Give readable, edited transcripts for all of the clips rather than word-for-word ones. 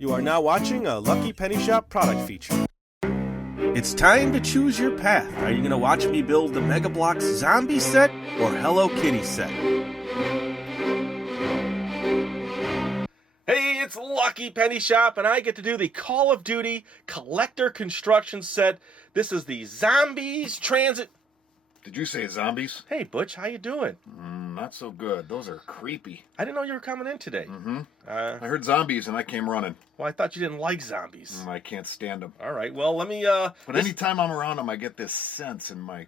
You are now watching a Lucky Penny Shop product feature. It's time to choose your path. Are you going to watch me build the Mega Bloks zombie set or Hello Kitty set? Hey, it's Lucky Penny Shop, and I get to do the Call of Duty Collector Construction set. This is the Zombies TranZit... Did you say zombies? Hey, Butch, how you doing? Not so good. Those are creepy. I didn't know you were coming in today. I heard zombies and I came running. Well, I thought you didn't like zombies. I can't stand them. All right, well, let me... But anytime I'm around them, I get this sense and my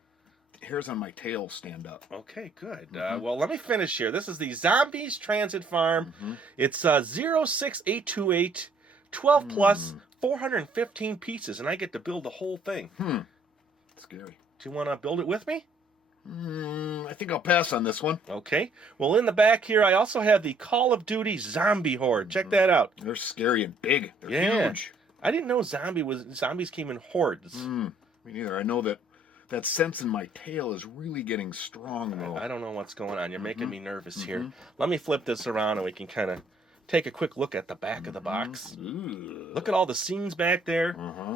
hairs on my tail stand up. Okay, good. Well, let me finish here. This is the Zombies TranZit Farm. It's 06828, 12 plus, 415 pieces, and I get to build the whole thing. Scary. Do you want to build it with me? I think I'll pass on this one. Okay. Well, in the back here, I also have the Call of Duty Zombie Horde. Check that out. They're scary and big. They're huge. I didn't know zombies came in hordes. Me neither. I know that sense in my tail is really getting strong, though. I don't know what's going on. You're making me nervous here. Let me flip this around and we can kind of take a quick look at the back of the box. Look at all the scenes back there.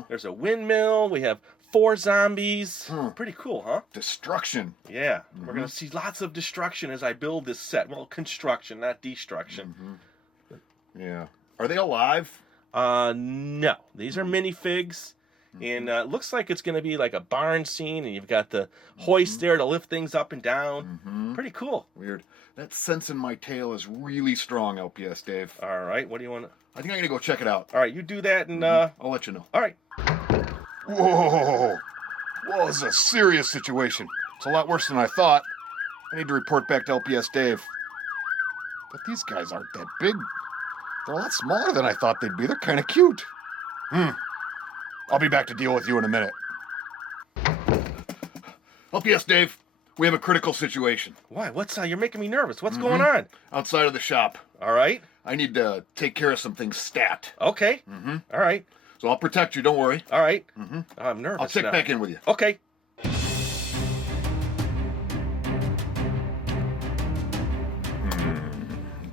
There's a windmill. We have 4 zombies. Pretty cool, huh? Destruction. Yeah. We're going to see lots of destruction as I build this set. Well, construction, not destruction. Yeah. Are they alive? No. These are minifigs. And it looks like it's going to be like a barn scene, and you've got the hoist there to lift things up and down. Pretty cool. Weird. That sense in my tail is really strong, LPS Dave. All right. What do you want to... I think I'm going to go check it out. All right. You do that, and... I'll let you know. All right. Whoa. Whoa, this is a serious situation. It's a lot worse than I thought. I need to report back to LPS Dave. But these guys aren't that big. They're a lot smaller than I thought they'd be. They're kind of cute. I'll be back to deal with you in a minute. LPS Dave, we have a critical situation. Why? What's you're making me nervous. What's going on? Outside of the shop. All right. I need to take care of some things stat. Okay. All right. So I'll protect you, don't worry. All right. I'm nervous. I'll check back in with you. Okay.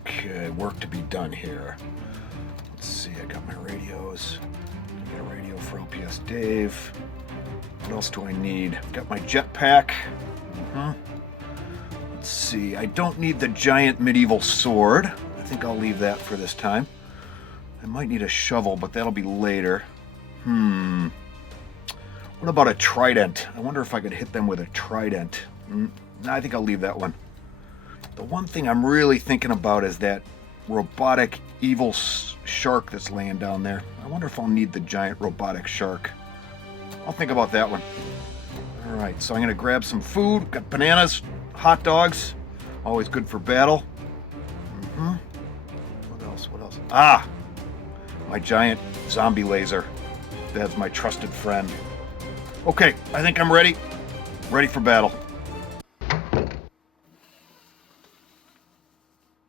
Okay, work to be done here. Let's see, I got my radios. I got a radio for LPS Dave. What else do I need? I've got my jetpack. Let's see, I don't need the giant medieval sword. I think I'll leave that for this time. I might need a shovel, but that'll be later. What about a trident? I wonder if I could hit them with a trident. I think I'll leave that one. The one thing I'm really thinking about is that robotic evil shark that's laying down there. I wonder if I'll need the giant robotic shark. I'll think about that one. All right, so I'm going to grab some food. Got bananas, hot dogs. Always good for battle. What else? My giant zombie laser. That's my trusted friend. Okay, I think I'm ready. Ready for battle.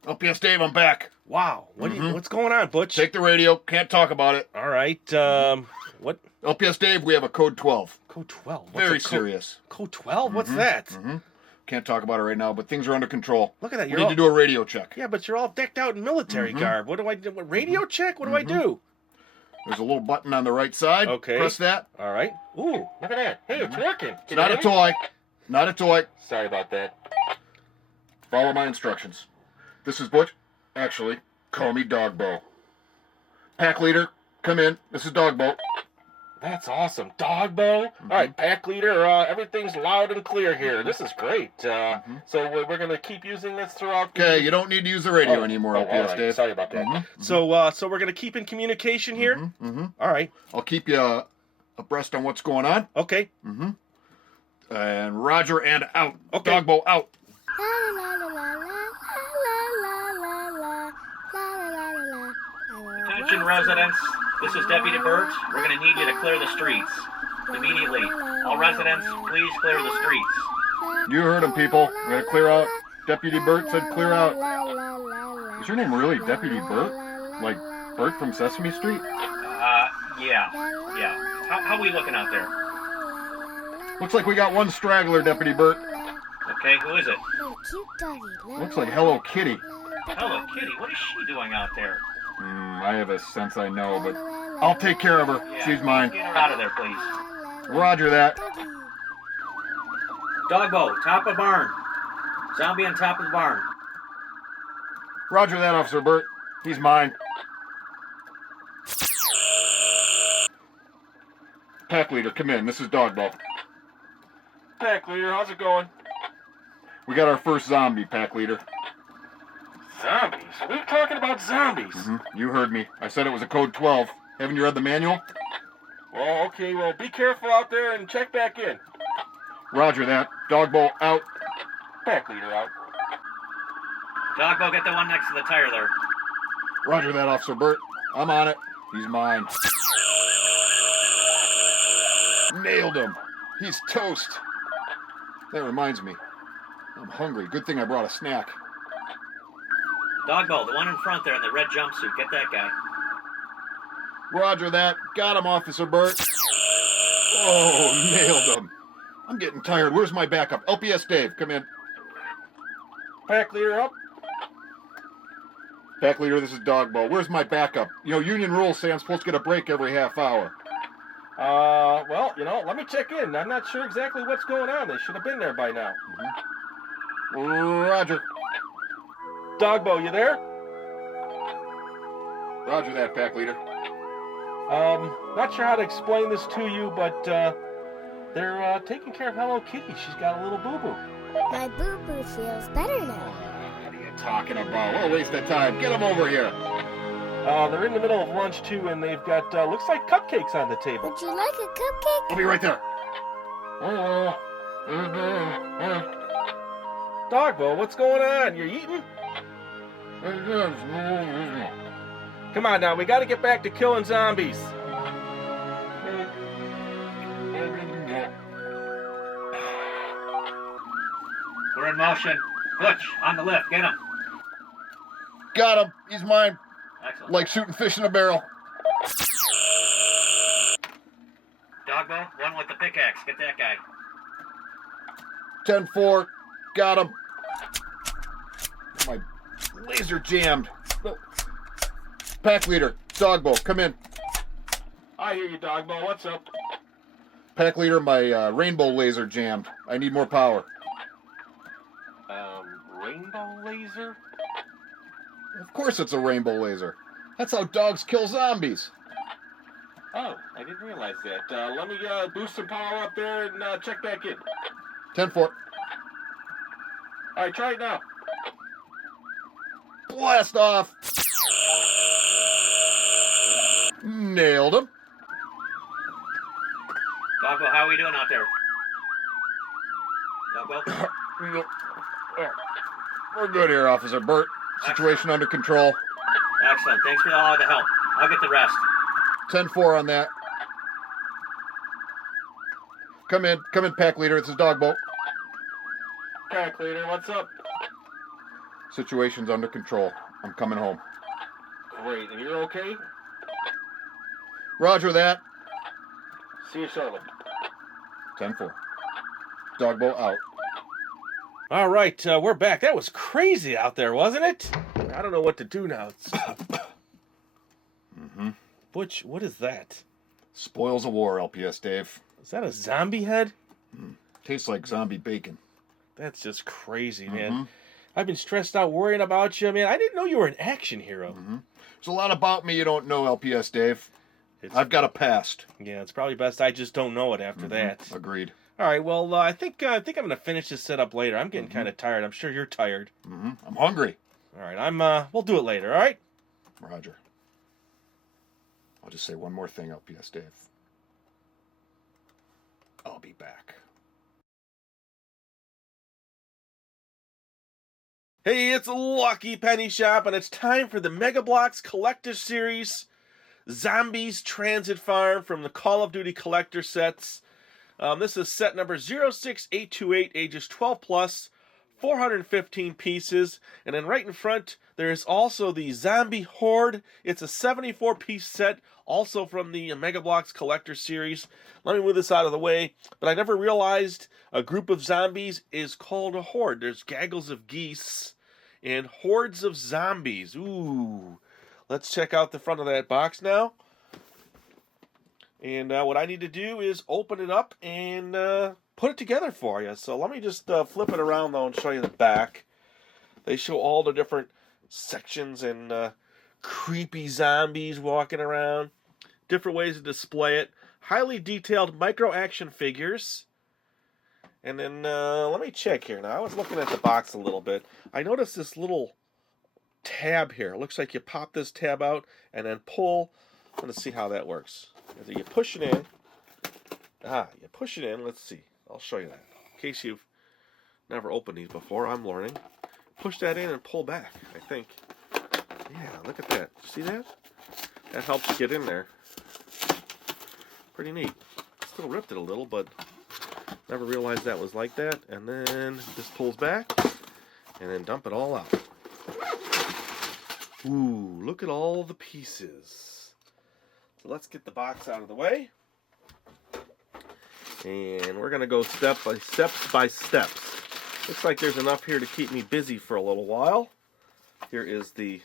LPS Dave, I'm back. Wow. What's going on, Butch? Take the radio. Can't talk about it. All right. What? LPS Dave, we have a code 12. Code 12? Very serious. Code 12? What's that? Can't talk about it right now, but things are under control. Look at that. We need to do a radio check. Yeah, but you're all decked out in military garb. What do I do? What, radio check? What do I do? There's a little button on the right side. Okay. Press that. All right. Ooh, look at that. Hey, it's working. It's not a toy. Not a toy. Sorry about that. Follow my instructions. This is Butch. Actually, call me Dogbo. Pack leader, come in. This is Dogbo. That's awesome. Dogbo. All right, pack leader, everything's loud and clear here. This is great. So we're going to keep using this throughout. Okay, you don't need to use the radio anymore, LPS Dave. Sorry about that. So we're going to keep in communication here? All right. I'll keep you abreast on what's going on. Okay. And Roger and out. Okay. Dogbo out. Attention residents, this is Deputy Burt. We're going to need you to clear the streets. Immediately. All residents, please clear the streets. You heard him, people. We're going to clear out. Deputy Burt said clear out. Is your name really Deputy Burt? Like Burt from Sesame Street? Yeah. How are we looking out there? Looks like we got one straggler, Deputy Burt. Okay, who is it? Looks like Hello Kitty. Hello Kitty, what is she doing out there? I have a sense I know, but I'll take care of her. Yeah, She's mine. Get her out of there, please. Roger that. Dogbo, top of barn. Zombie on top of the barn. Roger that, Officer Bert. He's mine. Pack leader, come in. This is Dogbo. Pack leader, how's it going? We got our first zombie, pack leader. Zombies? We were talking about zombies. You heard me. I said it was a code 12. Haven't you read the manual? Well, okay, well, be careful out there and check back in. Roger that. Dogbo out. Pack leader out. Dogbo, get the one next to the tire there. Roger that, Officer Bert. I'm on it. He's mine. Nailed him. He's toast. That reminds me. I'm hungry. Good thing I brought a snack. Dogbo, the one in front there in the red jumpsuit. Get that guy. Roger that. Got him, Officer Bert. Oh, nailed him. I'm getting tired. Where's my backup? LPS Dave, come in. Pack leader up. Pack leader, this is Dogbo. Where's my backup? You know, union rules say I'm supposed to get a break every half hour. Well, you know, let me check in. I'm not sure exactly what's going on. They should have been there by now. Roger. Dogbo, you there? Roger that, pack leader. Not sure how to explain this to you, but, they're, taking care of Hello Kitty. She's got a little boo-boo. My boo-boo feels better now. What are you talking about? What a waste of time. Get him over here. They're in the middle of lunch, too, and they've got, looks like cupcakes on the table. Would you like a cupcake? I'll be right there. Dogbo, what's going on? You're eating? Come on now, we gotta get back to killing zombies. We're in motion. Butch, on the lift. Get him. Got him. He's mine. Excellent. Like shooting fish in a barrel. Dogbo, one with the pickaxe. Get that guy. 10-4. Got him. My laser jammed. Pack leader, Dogbo, come in. I hear you, Dogbo. What's up? Pack leader, my rainbow laser jammed. I need more power. Rainbow laser? Of course it's a rainbow laser. That's how dogs kill zombies. Oh, I didn't realize that. Let me boost some power up there and check back in. 10-4. All right, try it now. Blast off. Nailed him. Dogbo, how are we doing out there? Dogbo? We're good here, Officer Bert. Situation under control. Excellent. Thanks for all the help. I'll get the rest. 10-4 on that. Come in, pack leader. This is Dogbo. Pack leader, what's up? Situation's under control. I'm coming home. Great, and you're okay? Roger that. See you shortly. 10-4. Dogbo out. All right, we're back. That was crazy out there, wasn't it? I don't know what to do now. Butch, what is that? Spoils of war, LPS Dave. Is that a zombie head? Tastes like zombie bacon. That's just crazy, man. I've been stressed out worrying about you, man. I didn't know you were an action hero. There's a lot about me you don't know, LPS Dave. I've got a past. Yeah, it's probably best I just don't know it after that. Agreed. All right, well, I think I'm gonna finish this setup later. I'm getting kind of tired. I'm sure you're tired. I'm hungry. All right, we'll do it later. All right. Roger. I'll just say one more thing, LPS Dave. I'll be back. Hey, it's Lucky Penny Shop, and it's time for the Mega Bloks Collector Series, Zombies TranZit Farm from the Call of Duty Collector Sets. This is set number 06828, ages 12 plus, 415 pieces, and then right in front there is also the Zombie Horde. It's a 74-piece set, also from the Mega Bloks Collector Series. Let me move this out of the way, but I never realized a group of zombies is called a horde. There's gaggles of geese and hordes of zombies. Ooh, let's check out the front of that box now. And what I need to do is open it up and put it together for you. So let me just flip it around though and show you the back. They show all the different sections and creepy zombies walking around. Different ways to display it. Highly detailed micro action figures. And then let me check here. Now I was looking at the box a little bit. I noticed this little tab here. It looks like you pop this tab out and then pull. Let's see how that works. You push it in. You push it in. Let's see. I'll show you that. In case you've never opened these before, I'm learning. Push that in and pull back, I think. Yeah, look at that. See that? That helps get in there. Pretty neat. Still ripped it a little, but never realized that was like that. And then this pulls back, and then dump it all out. Ooh, look at all the pieces. So let's get the box out of the way. And we're going to go step by steps. Looks like there's enough here to keep me busy for a little while. Here is the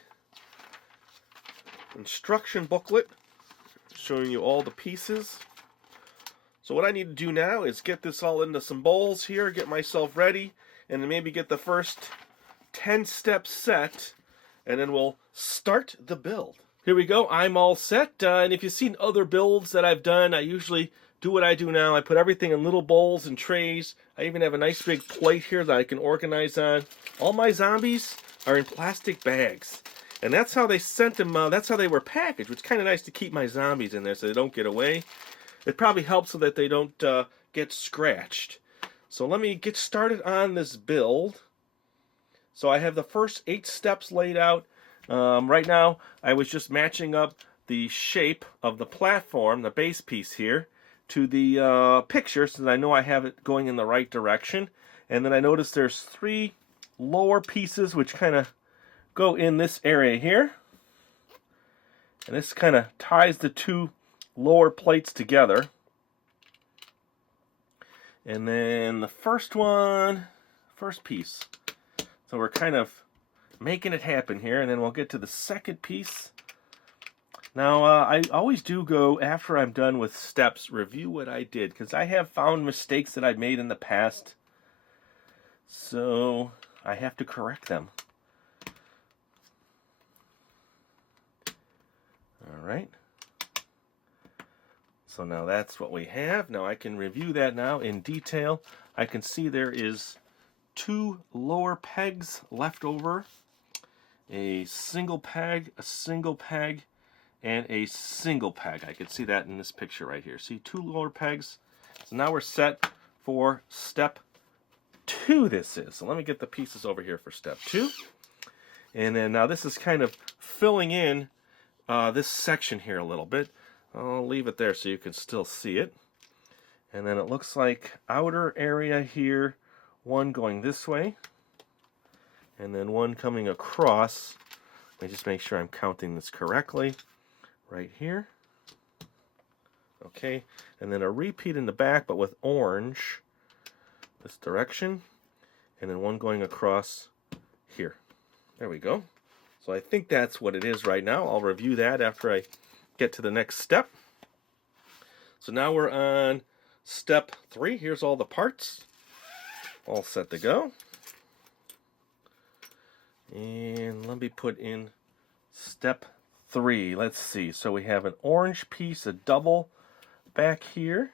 instruction booklet showing you all the pieces. So what I need to do now is get this all into some bowls here, get myself ready, and then maybe get the first 10 steps set, and then we'll start the build. Here we go, I'm all set, and if you've seen other builds that I've done, I usually do what I do now. I put everything in little bowls and trays. I even have a nice big plate here that I can organize on. All my zombies are in plastic bags, and that's how they sent them, that's how they were packaged, which is kind of nice to keep my zombies in there so they don't get away. It probably helps so that they don't get scratched. So let me get started on this build. So I have the first 8 steps laid out. Right now, I was just matching up the shape of the platform, the base piece here, to the picture so that I know I have it going in the right direction. And then I noticed there's 3 lower pieces which kind of go in this area here. And this kind of ties the 2 lower plates together. And then the first piece. So we're kind of making it happen here, and then we'll get to the second piece. Now, I always do go, after I'm done with steps, review what I did, because I have found mistakes that I've made in the past. So I have to correct them. All right. So now that's what we have. Now I can review that now in detail. I can see there is 2 lower pegs left over. A single peg, and a single peg. I can see that in this picture right here. See, 2 lower pegs. So now we're set for step 2 this is. So let me get the pieces over here for step 2. And then now this is kind of filling in this section here a little bit. I'll leave it there so you can still see it. And then it looks like outer area here, 1 going this way, and then 1 coming across. Let me just make sure I'm counting this correctly. Right here. Okay, and then a repeat in the back, but with orange this direction, and then 1 going across here. There we go. So I think that's what it is right now. I'll review that after I get to the next step. So now we're on step 3. Here's all the parts, all set to go. And let me put in step 3. Let's see. So we have an orange piece, a double back here.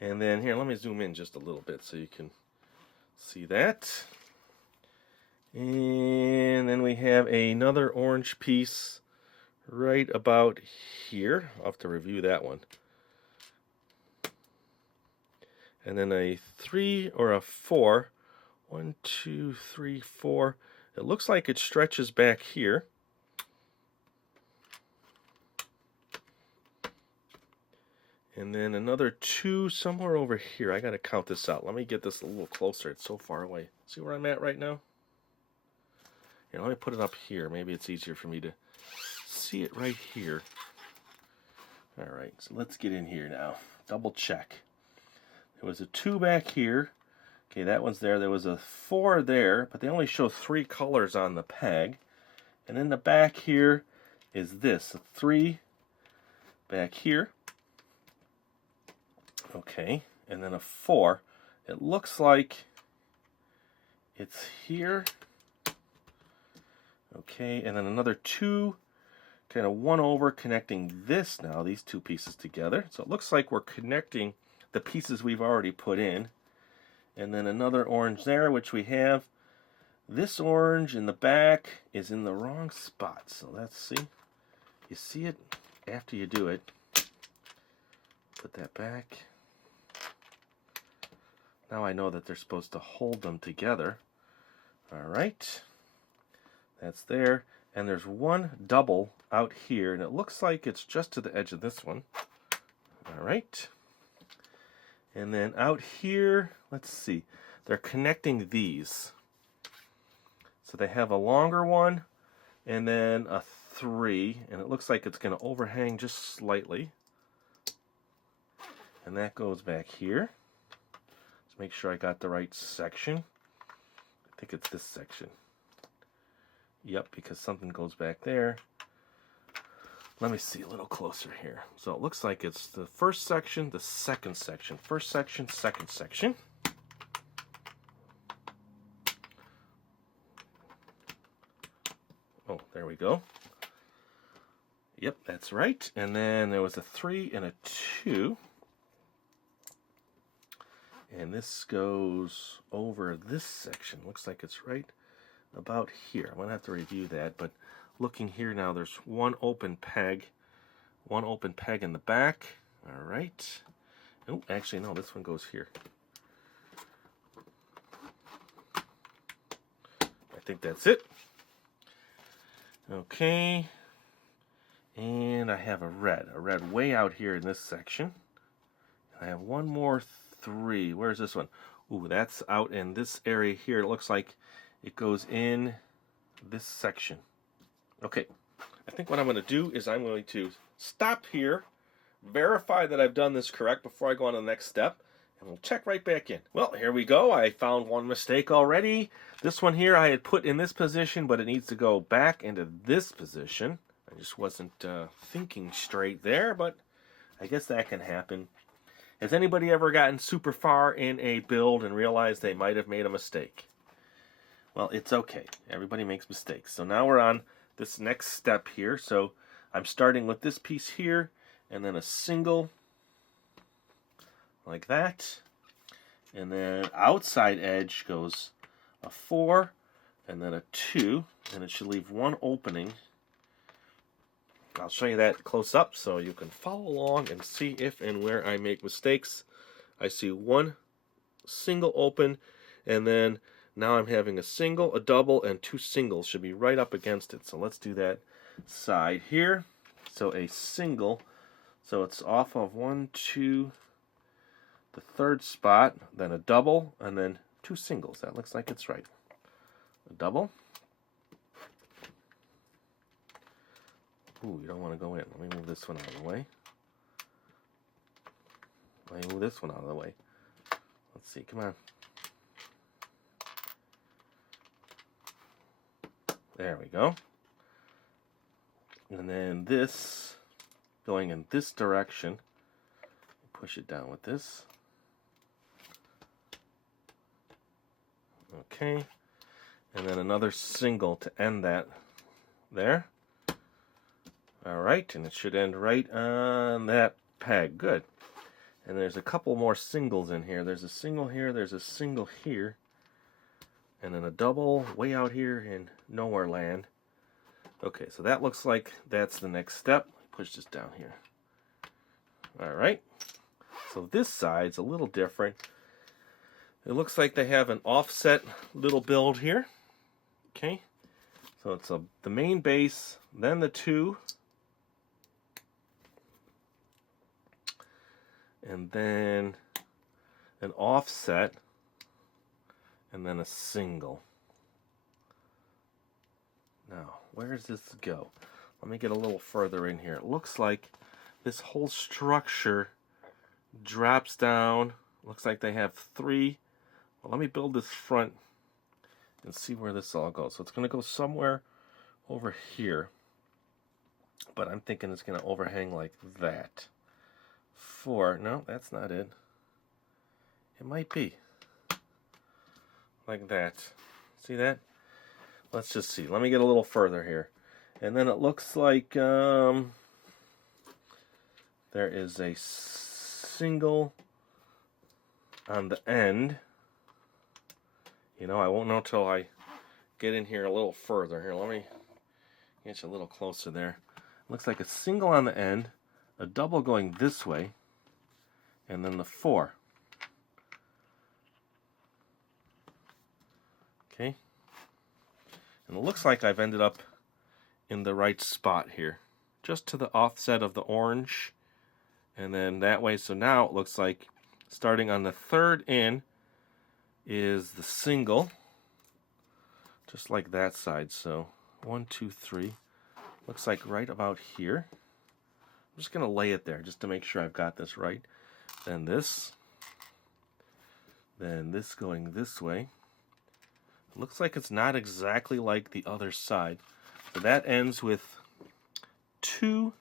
And then here, let me zoom in just a little bit so you can see that. And then we have another orange piece right about here. I'll have to review that one. And then a 3 or a 4. 1, 2, 3, 4. It looks like it stretches back here. And then another 2 somewhere over here. I got to count this out. Let me get this a little closer. It's so far away. See where I'm at right now? Here, let me put it up here. Maybe it's easier for me to see it right here. All right, so let's get in here now. Double check. There was a 2 back here. Okay, that one's there. There was a 4 there, but they only show 3 colors on the peg. And in the back here is this, a 3 back here. Okay, and then a 4. It looks like it's here. Okay, and then another 2, kind of 1 over, connecting this now, these 2 pieces together. So it looks like we're connecting the pieces we've already put in. And then another orange there, which we have. This orange in the back is in the wrong spot. So let's see. You see it after you do it. Put that back. Now I know that they're supposed to hold them together. All right. That's there. And there's one double out here, and it looks like it's just to the edge of this one. All right. And then out here, let's see. They're connecting these. So they have a longer one and then a 3, and it looks like it's going to overhang just slightly. And that goes back here. Let's make sure I got the right section. I think it's this section. Yep, because something goes back there. Let me see a little closer here. So it looks like it's the first section, the second section. First section, second section. Oh, there we go. Yep, that's right. And then there was a 3 and a 2. And this goes over this section. Looks like it's right about here. I'm going to have to review that, but looking here now, there's one open peg in the back. All right. Oh, actually, no, this one goes here. I think that's it. Okay. And I have a red way out here in this section. I have one more 3. Where's this one? Ooh, that's out in this area here. It looks like it goes in this section. Okay, I think what I'm going to do is I'm going to stop here, verify that I've done this correct before I go on to the next step, and we'll check right back in. Well, here we go. I found one mistake already. This one here I had put in this position, but it needs to go back into this position. I just wasn't thinking straight there, but I guess that can happen. Has anybody ever gotten super far in a build and realized they might have made a mistake? Well, it's okay. Everybody makes mistakes. So now we're on this next step here. So I'm starting with this piece here, and then a single like that. And then outside edge goes a 4, and then a 2, and it should leave one opening. I'll show you that close up so you can follow along and see if and where I make mistakes. I see one single open, and then now I'm having a single, a double, and 2 singles should be right up against it. So let's do that side here. So a single, so it's off of 1, 2, the third spot, then a double, and then 2 singles. That looks like it's right. A double. Ooh, you don't want to go in. Let me move this one out of the way. Let me move this one out of the way. Let's see, come on. There we go. And then this, going in this direction, push it down with this. Okay. And then another single to end that there. Alright, and it should end right on that peg. Good. And there's a couple more singles in here. There's a single here, there's a single here, and then a double way out here in nowhere land. Okay, so that looks like that's the next step. Push this down here. Alright, so this side's a little different. It looks like they have an offset little build here. Okay, so it's the main base, then the 2, and then an offset, and then a single. Now, where does this go? Let me get a little further in here. It looks like this whole structure drops down. Looks like they have 3. Well, let me build this front and see where this all goes. So it's going to go somewhere over here. But I'm thinking it's going to overhang like that. 4, no, that's not it. It might be. Like that. See that? Let's just see. Let me get a little further here. And then it looks like there is a single on the end. You know, I won't know till I get in here a little further. Here, let me get you a little closer there. Looks like a single on the end, a double going this way, and then the 4. Okay. And it looks like I've ended up in the right spot here. Just to the offset of the orange. And then that way, so now it looks like starting on the 3rd in is the single. Just like that side. So 1, 2, 3. Looks like right about here. I'm just going to lay it there just to make sure I've got this right. Then this. Then this going this way. It looks like it's not exactly like the other side. So that ends with 2,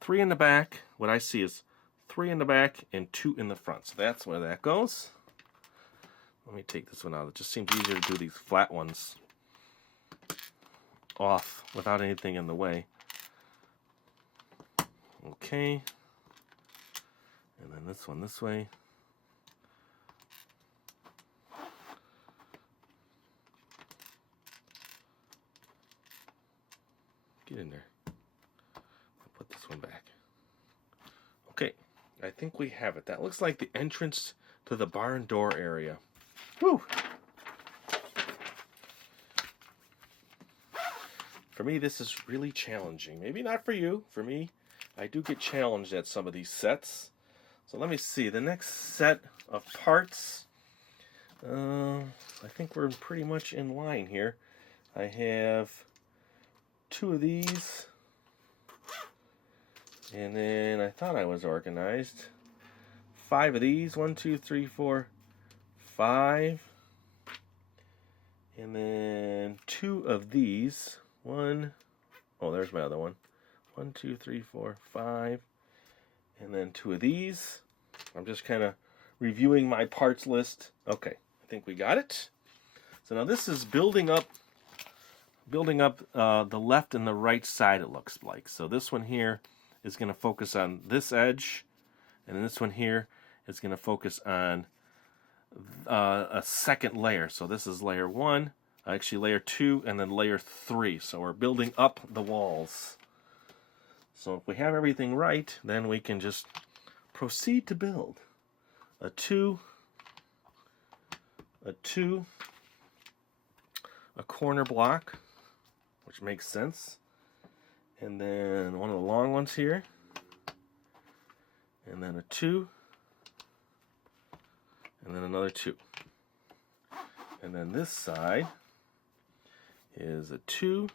3 in the back. What I see is 3 in the back and 2 in the front. So that's where that goes. Let me take this one out. It just seems easier to do these flat ones off without anything in the way. Okay. And then this one this way. Get in there. I'll put this one back. Okay, I think we have it. That looks like the entrance to the barn door area. Woo! For me, this is really challenging. Maybe not for you. For me, I do get challenged at some of these sets. So let me see. The next set of parts, I think we're pretty much in line here. I have 2 of these. And then I thought I was organized. 5 of these. 1, 2, 3, 4, 5. And then 2 of these. 1. Oh, there's my other one. 1, 2, 3, 4, 5. And then 2 of these. I'm just kind of reviewing my parts list. Okay, I think we got it. So now this is building up the left and the right side, it looks like. So this one here is going to focus on this edge, and then this one here is going to focus on a second layer. So this is layer 1, actually layer 2, and then layer 3. So we're building up the walls. So if we have everything right, then we can just proceed to build a 2, a 2, a corner block, which makes sense, and then one of the long ones here, and then a 2, and then another 2. And then this side is a 2.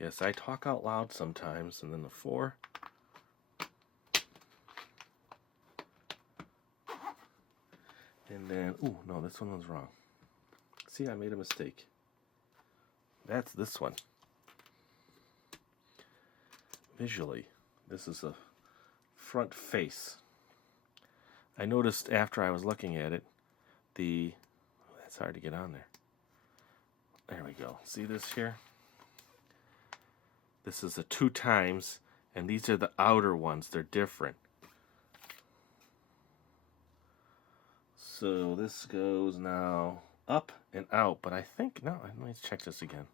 Yes, I talk out loud sometimes, and then the 4. And then, ooh, no, this one was wrong. See, I made a mistake. That's this one. Visually, this is a front face. I noticed after I was looking at it, that's hard to get on there. There we go. See this here? This is a 2 times, and these are the outer ones. They're different. So this goes now up and out, but I think, no, let me check this again.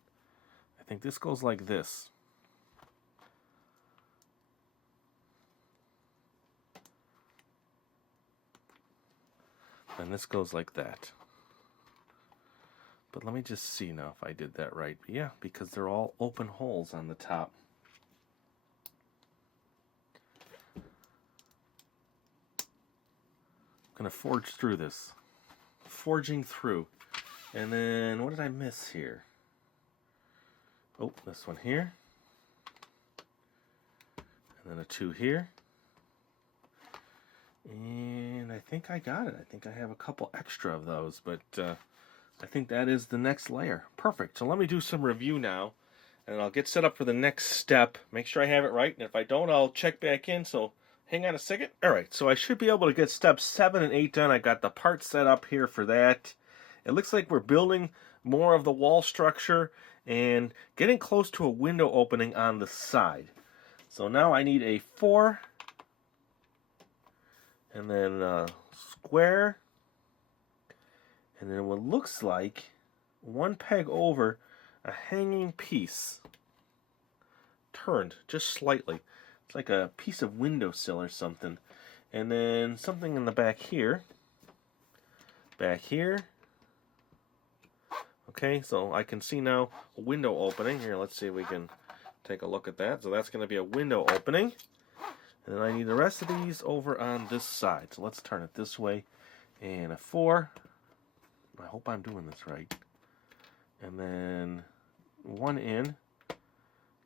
I think this goes like this. And this goes like that. But let me just see now if I did that right. Yeah, because they're all open holes on the top. I'm going to forge through this. Forging through. And then, what did I miss here? Oh, this one here. And then a 2 here. And I think I got it. I think I have a couple extra of those, but I think that is the next layer. Perfect. So let me do some review now, and I'll get set up for the next step. Make sure I have it right, and if I don't, I'll check back in. So hang on a second. All right, so I should be able to get steps 7 and 8 done. I got the parts set up here for that. It looks like we're building more of the wall structure and getting close to a window opening on the side. So now I need a 4, and then a square, and then what looks like 1 peg over a hanging piece, turned just slightly. It's like a piece of windowsill or something. And then something in the back here. Back here. Okay, so I can see now a window opening. Here, let's see if we can take a look at that. So that's going to be a window opening. And then I need the rest of these over on this side. So let's turn it this way. And a 4. I hope I'm doing this right. And then 1 in,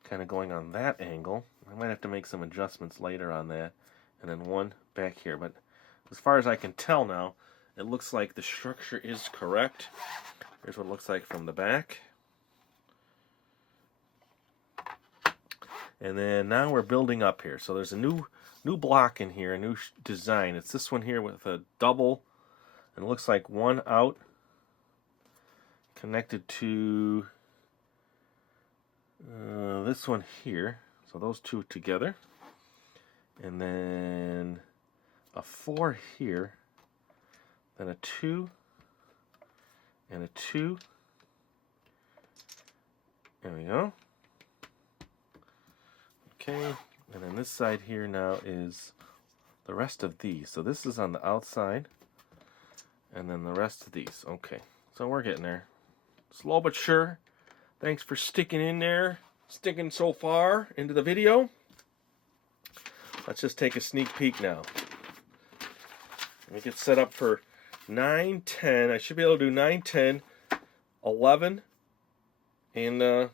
kind of going on that angle. I might have to make some adjustments later on that. And then 1 back here. But as far as I can tell now, it looks like the structure is correct. Here's what it looks like from the back. And then now we're building up here. So there's a new block in here, a new design. It's this one here with a double. And it looks like 1 out, connected to this one here. So those 2 together. And then a 4 here. Then a 2. And a 2. There we go. Okay, and then this side here now is the rest of these. So this is on the outside, and then the rest of these. Okay, so we're getting there. Slow but sure. Thanks for sticking in there, sticking so far into the video. Let's just take a sneak peek now. Let me get set up for 9, 10. I should be able to do 9, 10, 11, and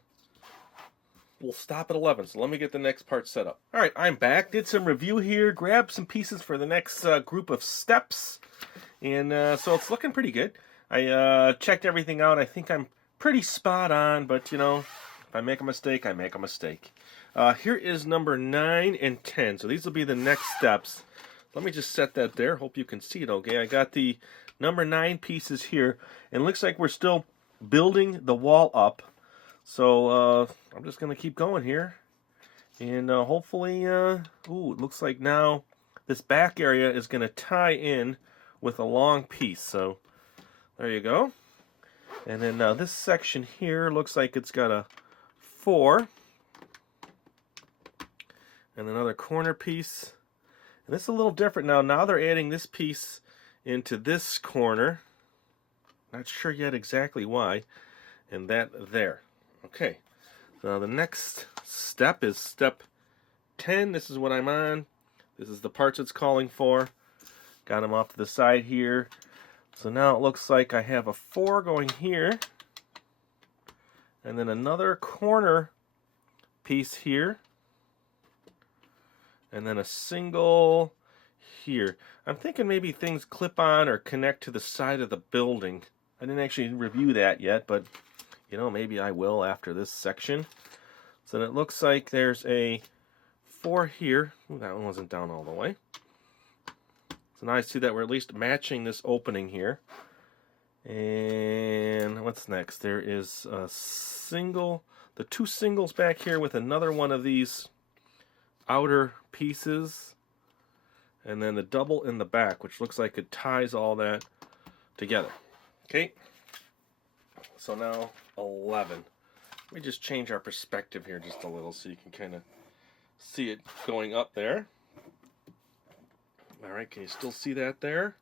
we'll stop at 11. So let me get the next part set up. All right, I'm back. Did some review here. Grabbed some pieces for the next group of steps, and so it's looking pretty good. I checked everything out. I think I'm pretty spot on, but you know, if I make a mistake, I make a mistake. Here is number 9 and 10. So these will be the next steps. Let me just set that there. Hope you can see it okay. I got the number 9 pieces here, and it looks like we're still building the wall up. So I'm just going to keep going here, and hopefully, ooh, it looks like now this back area is going to tie in with a long piece. So there you go. And then this section here looks like it's got a 4 and another corner piece. And this is a little different now. Now they're adding this piece into this corner. Not sure yet exactly why. And that there. Okay. So the next step is step 10. This is what I'm on. This is the parts it's calling for. Got them off to the side here. So now it looks like I have a 4 going here. And then another corner piece here. And then a single here. I'm thinking maybe things clip on or connect to the side of the building. I didn't actually review that yet, but you know, maybe I will after this section. So it looks like there's a 4 here. Ooh, that one wasn't down all the way. So now I see that we're at least matching this opening here. And what's next? There is a single, the 2 singles back here with another one of these outer pieces, and then the double in the back, which looks like it ties all that together. Okay, so now 11. Let me just change our perspective here just a little so you can kind of see it going up there. All right, can you still see that there?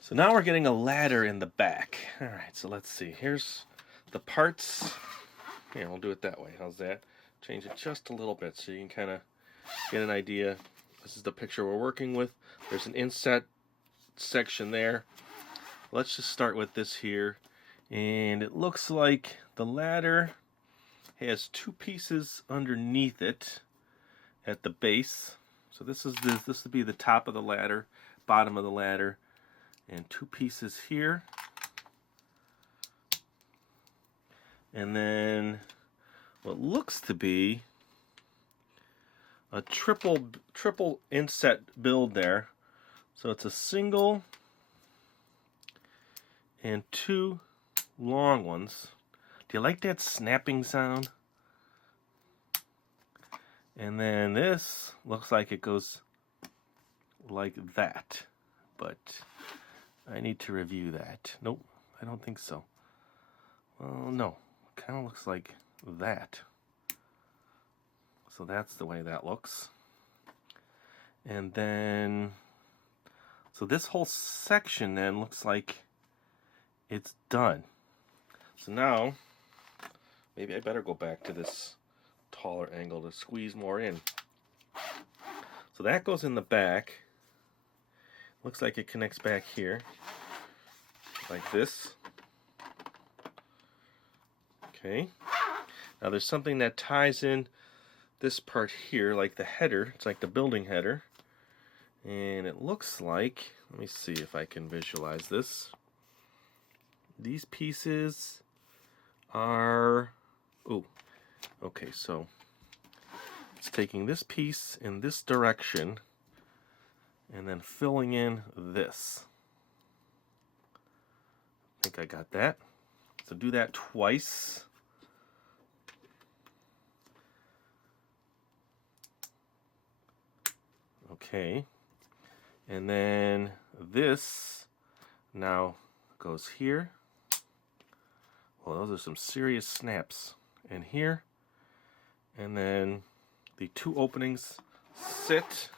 So now we're getting a ladder in the back. All right, so let's see. Here's the parts. Here, we'll do it that way. How's that? Change it just a little bit so you can kind of get an idea. This is the picture we're working with. There's an inset section there. Let's just start with this here. And it looks like the ladder has 2 pieces underneath it at the base. So this would be the top of the ladder, bottom of the ladder, and 2 pieces here. And then what looks to be a triple inset build there. So it's a single and 2 long ones. Do you like that snapping sound? And then this looks like it goes like that, but I need to review that. Nope, I don't think so. Well, no, kind of looks like that. So that's the way that looks. And then, so this whole section then looks like it's done. So now, maybe I better go back to this taller angle to squeeze more in. So that goes in the back. Looks like it connects back here, like this. Okay. Now there's something that ties in this part here, like the header. It's like the building header. And it looks like, let me see if I can visualize this. These pieces are, oh, okay, so it's taking this piece in this direction and then filling in this. I think I got that. So do that twice. Okay. And then this now goes here. Well, those are some serious snaps. And here. And then the 2 openings sit.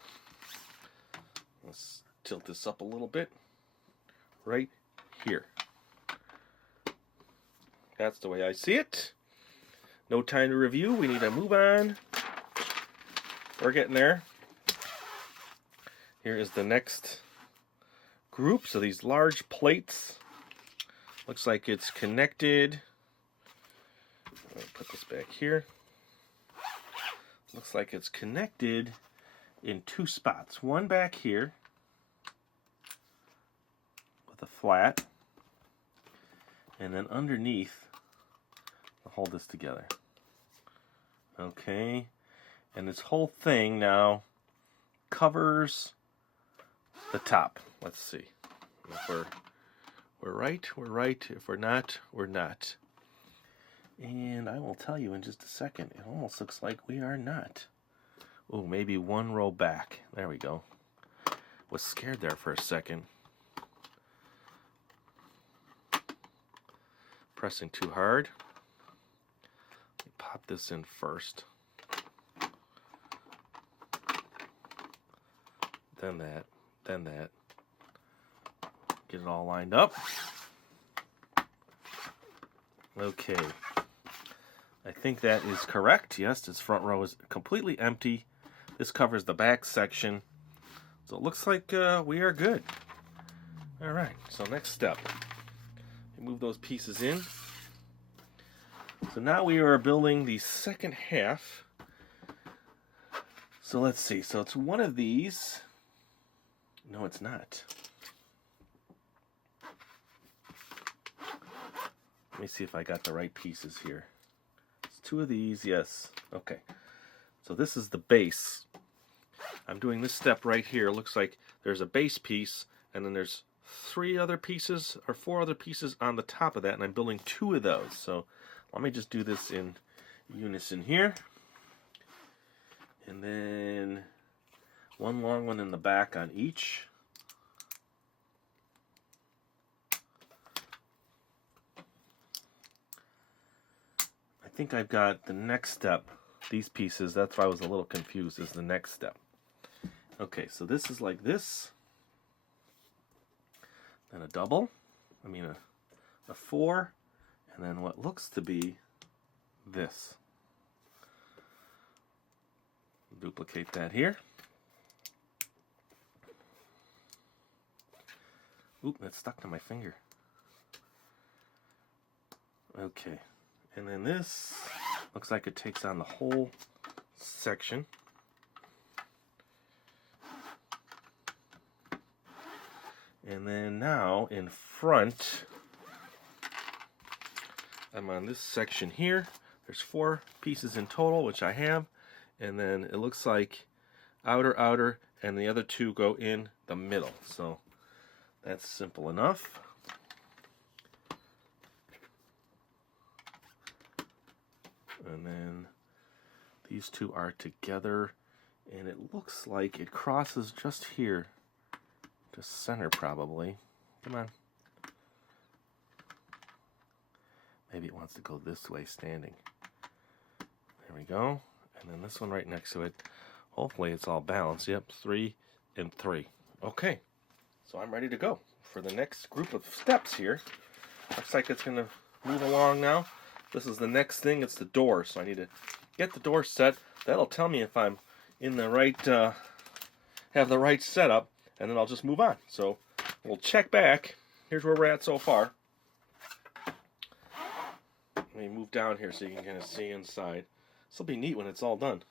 Let's tilt this up a little bit. Right here. That's the way I see it. No time to review. We need to move on. We're getting there. Here is the next group. So these large plates. Looks like it's connected. I'll put this back here. Looks like it's connected in 2 spots. One back here with a flat. And then underneath, I'll hold this together. Okay. And this whole thing now covers the top. Let's see. If we're right, we're right. If we're not, we're not. And I will tell you in just a second, it almost looks like we are not. Oh, maybe 1 row back. There we go. Was scared there for a second. Pressing too hard. Let me pop this in first. Then that. Then that. Get it all lined up. Okay. I think that is correct. Yes, this front row is completely empty. This covers the back section. So it looks like we are good. All right, so next step. Move those pieces in. So now we are building the second half. So let's see. So it's one of these. No, it's not. Let me see if I got the right pieces here. It's 2 of these, yes. Okay. So this is the base. I'm doing this step right here. It looks like there's a base piece, and then there's 3 other pieces or 4 other pieces on the top of that, and I'm building 2 of those. So let me just do this in unison here. And then 1 long one in the back on each. I think I've got the next step. These pieces, that's why I was a little confused, is the next step. Okay, so this is like this. Then a double. I mean a 4. And then what looks to be this. Duplicate that here. Oop, that stuck to my finger. Okay. And then this looks like it takes on the whole section. And then now in front, I'm on this section here. There's 4 pieces in total, which I have. And then it looks like outer, outer, and the other 2 go in the middle. So that's simple enough. And then these 2 are together, and it looks like it crosses just here to center probably. Come on. Maybe it wants to go this way standing. There we go. And then this one right next to it. Hopefully it's all balanced. Yep, 3 and 3. Okay, so I'm ready to go for the next group of steps here. Looks like it's going to move along now. This is the next thing. It's the door. So I need to get the door set. That'll tell me if I'm in the right, have the right setup, and then I'll just move on. So we'll check back. Here's where we're at so far. Let me move down here so you can kind of see inside. This will be neat when it's all done.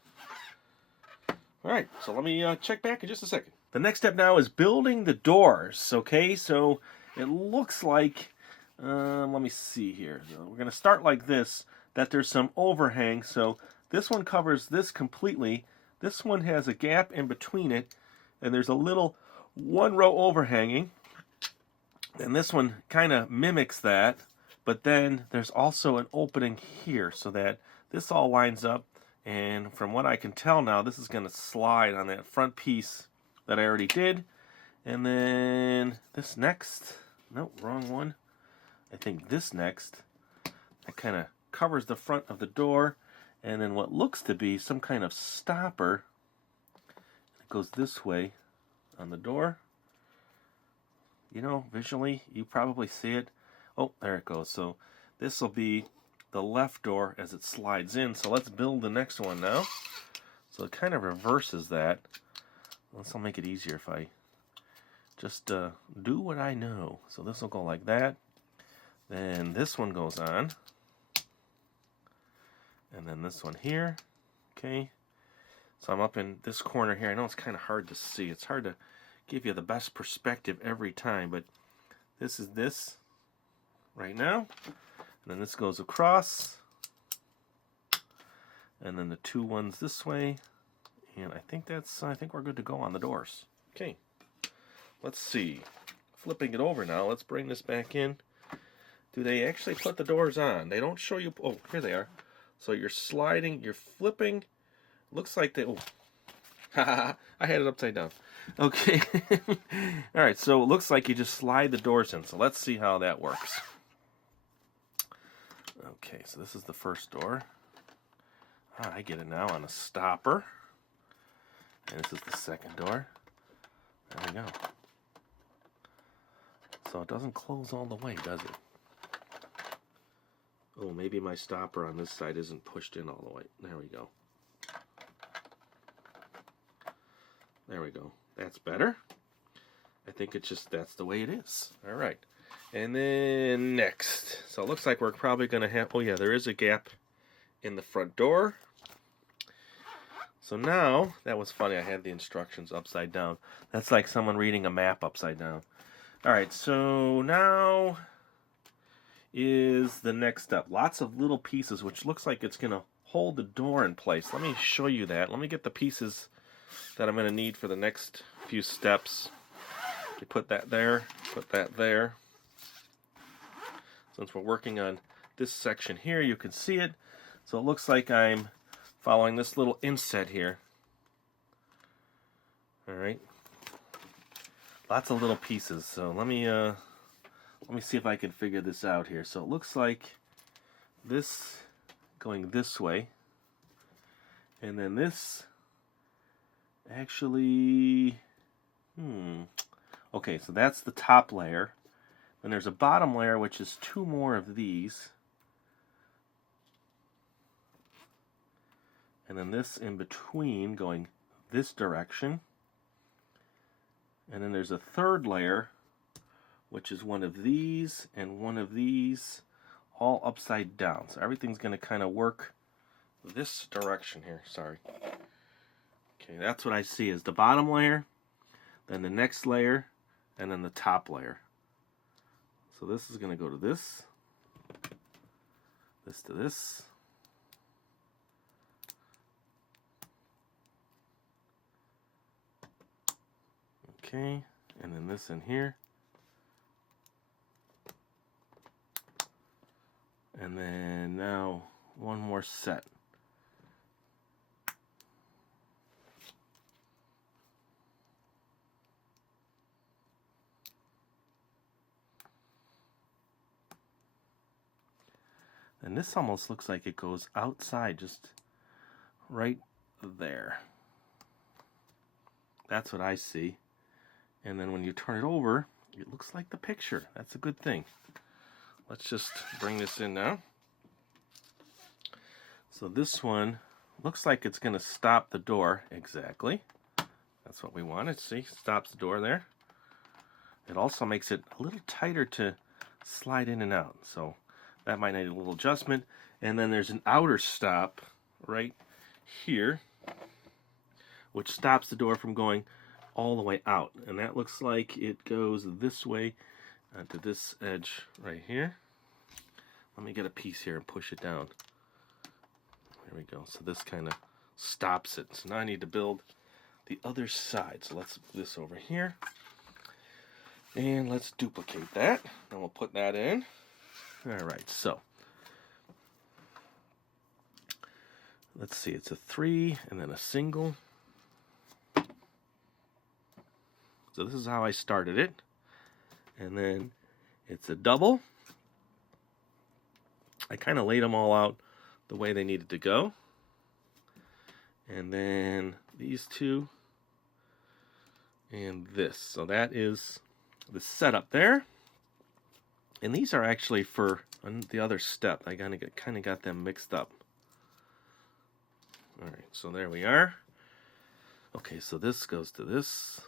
Alright, so let me check back in just a second. The next step now is building the doors. Okay, so it looks like, let me see here. So we're going to start like this, that there's some overhang. So this one covers this completely. This one has a gap in between it, and there's a little 1-row overhanging. And this one kind of mimics that. But then there's also an opening here so that this all lines up. And from what I can tell now, this is going to slide on that front piece that I already did. And then this next, nope, wrong one. I think this next, that kind of covers the front of the door. And then what looks to be some kind of stopper. It goes this way on the door. You know, visually, you probably see it. Oh, there it goes. So this will be the left door as it slides in. So let's build the next one now. So it kind of reverses that. This will make it easier if I just do what I know. So this will go like that. Then this one goes on. And then this one here. Okay. So I'm up in this corner here. I know it's kind of hard to see. It's hard to give you the best perspective every time. But this is this right now. And then this goes across. And then the 2 ones this way. And I think we're good to go on the doors. Okay. Let's see. Flipping it over now. Let's bring this back in. Do they actually put the doors on? They don't show you. Oh, here they are. So you're sliding, you're flipping. Looks like they. Oh. I had it upside down. Okay. All right. So it looks like you just slide the doors in. So let's see how that works. Okay, so this is the first door. I get it now on a stopper. And this is the second door. There we go. So it doesn't close all the way, does it? Oh, maybe my stopper on this side isn't pushed in all the way. There we go. There we go. That's better. I think it's just, that's the way it is. All right. And then next. So it looks like we're probably going to have, oh yeah, there is a gap in the front door. So now, that was funny, I had the instructions upside down. That's like someone reading a map upside down. Alright, so now is the next step. Lots of little pieces, which looks like it's going to hold the door in place. Let me show you that. Let me get the pieces that I'm going to need for the next few steps. You put that there, put that there. Since we're working on this section here, you can see it. So it looks like I'm following this little inset here. All right. Lots of little pieces. So let me see if I can figure this out here. So it looks like this going this way, and then this actually. Okay, so that's the top layer. Then there's a bottom layer, which is 2 more of these. And then this in between going this direction. And then there's a 3rd layer, which is one of these and one of these, all upside down. So everything's going to kind of work this direction here. Sorry. Okay, that's what I see is the bottom layer, then the next layer, and then the top layer. So this is going to go to this. This to this. Okay, and then this in here. And then now one more set. And this almost looks like it goes outside, just right there. That's what I see. And then when you turn it over, it looks like the picture. That's a good thing. Let's just bring this in now. So this one looks like it's going to stop the door. Exactly. That's what we wanted. See, stops the door there. It also makes it a little tighter to slide in and out. So that might need a little adjustment. And then there's an outer stop right here, which stops the door from going all the way out. And that looks like it goes this way to this edge right here. Let me get a piece here and push it down. There we go. So this kind of stops it. So now I need to build the other side. So let's move this over here. And let's duplicate that. And we'll put that in. Alright, so let's see, it's a 3 and then a single. So this is how I started it. And then it's a double. I kind of laid them all out the way they needed to go. And then these two and this. So that is the setup there. And these are actually for the other step. I kind of got them mixed up. All right, so there we are. Okay, so this goes to this.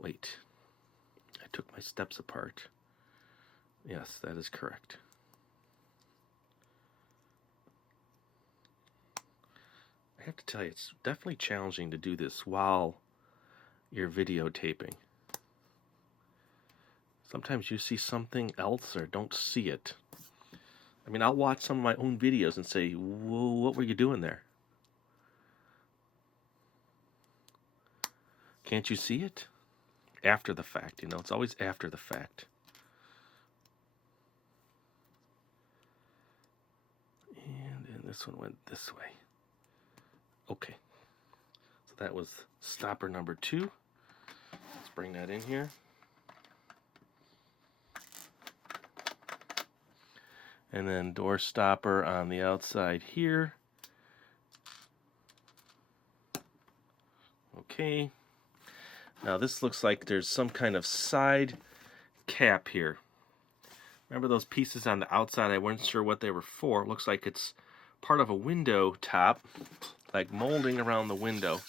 Wait, I took my steps apart. Yes, that is correct. I have to tell you, it's definitely challenging to do this while you're videotaping. Sometimes you see something else or don't see it. I mean, I'll watch some of my own videos and say, whoa, what were you doing there? Can't you see it? After the fact, you know, it's always after the fact. And then this one went this way. Okay. So that was stopper number 2. Let's bring that in here. And then door stopper on the outside here. Okay. Now this looks like there's some kind of side cap here. Remember those pieces on the outside? I wasn't sure what they were for. It looks like it's part of a window top, like molding around the window.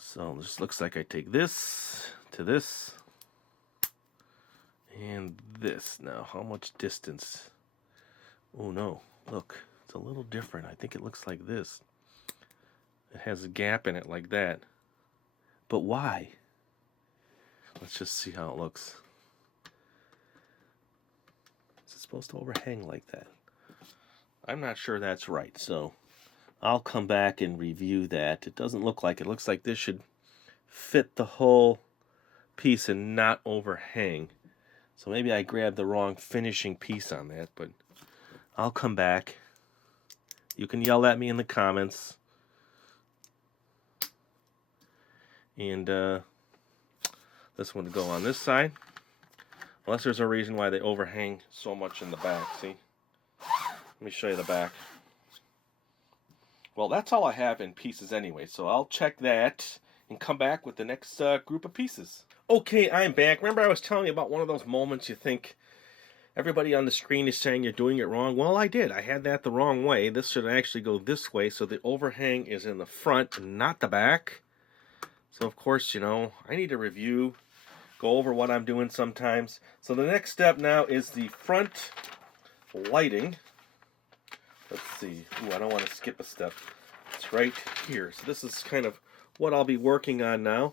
So this looks like I take this to this and this. Now, how much distance? Oh no, look, it's a little different. I think it looks like this. It has a gap in it like that. But why? Let's just see how it looks. Is it supposed to overhang like that? I'm not sure that's right, so I'll come back and review that. It doesn't look like it. It looks like this should fit the whole piece and not overhang. So maybe I grabbed the wrong finishing piece on that, but I'll come back. You can yell at me in the comments. And this one to go on this side. Unless there's a reason why they overhang so much in the back, see? Let me show you the back. Well, that's all I have in pieces anyway, so I'll check that and come back with the next group of pieces. Okay, I'm back. Remember I was telling you about one of those moments you think everybody on the screen is saying you're doing it wrong? Well, I did. I had that the wrong way. This should actually go this way, so the overhang is in the front and not the back. So, of course, you know, I need to review, go over what I'm doing sometimes. So the next step now is the front lighting. Let's see. Ooh, I don't want to skip a step. It's right here. So this is kind of what I'll be working on now.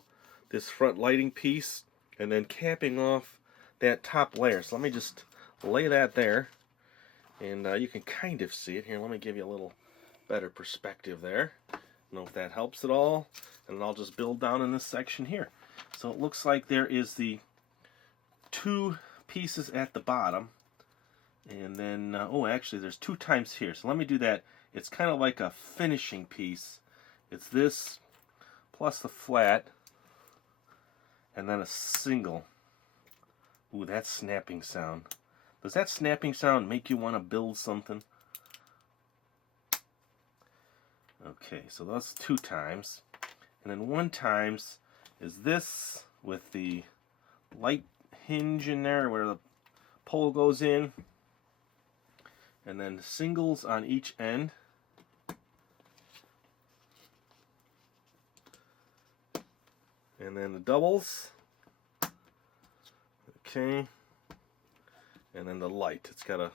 this front lighting piece and then capping off that top layer. So let me just lay that there, and you can kind of see it here. Let me give you a little better perspective there. I don't know if that helps at all, and I'll just build down in this section here. So it looks like there is the 2 pieces at the bottom, and then oh, actually there's 2 times here. So let me do that. It's kind of like a finishing piece. It's this plus the flat and then a single. Ooh, that snapping sound. Does that snapping sound make you want to build something? Okay, so that's 2 times. And then 1 times is this with the light hinge in there where the pole goes in. And then singles on each end. And then the doubles. Okay. And then the light. It's got a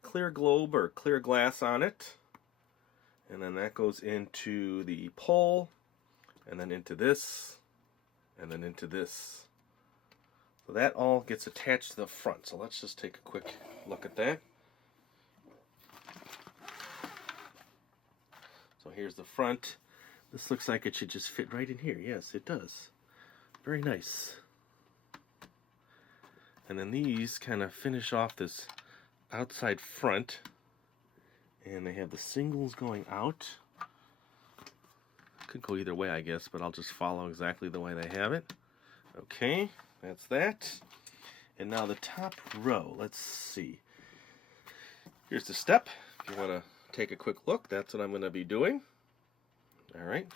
clear globe or clear glass on it. And then that goes into the pole. And then into this. And then into this. So that all gets attached to the front. So let's just take a quick look at that. So here's the front. This looks like it should just fit right in here. Yes, it does. Very nice. And then these kind of finish off this outside front. And they have the singles going out. Could go either way, I guess, but I'll just follow exactly the way they have it. Okay, that's that. And now the top row. Let's see. Here's the step. If you want to take a quick look, that's what I'm going to be doing. Alright,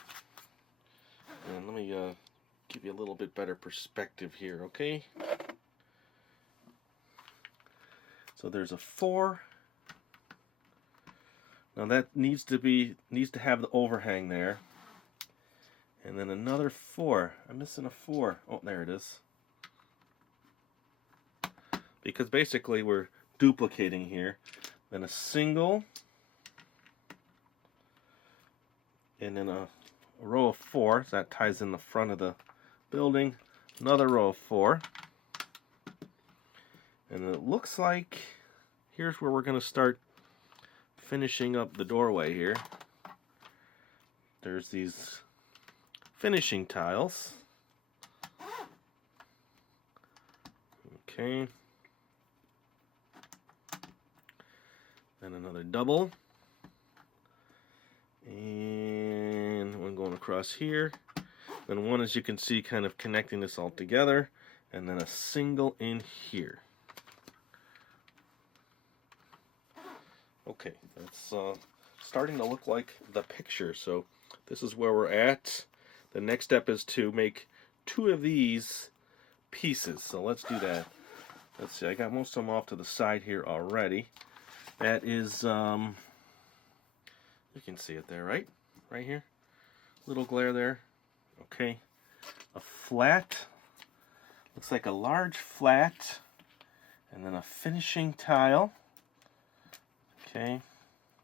and let me give you a little bit better perspective here, okay? So there's a 4. Now that needs to have the overhang there. And then another 4. I'm missing a 4. Oh, there it is. Because basically we're duplicating here. Then a single. And then a row of 4, so that ties in the front of the building. Another row of 4. And it looks like here's where we're going to start finishing up the doorway here. There's these finishing tiles. Okay. Then another double. And one going across here. Then one, as you can see, kind of connecting this all together. And then a single in here. Okay, that's starting to look like the picture. So this is where we're at. The next step is to make 2 of these pieces. So let's do that. Let's see, I got most of them off to the side here already. That is, you can see it there, right? Right here. Little glare there. Okay. A flat. Looks like a large flat. And then a finishing tile. Okay.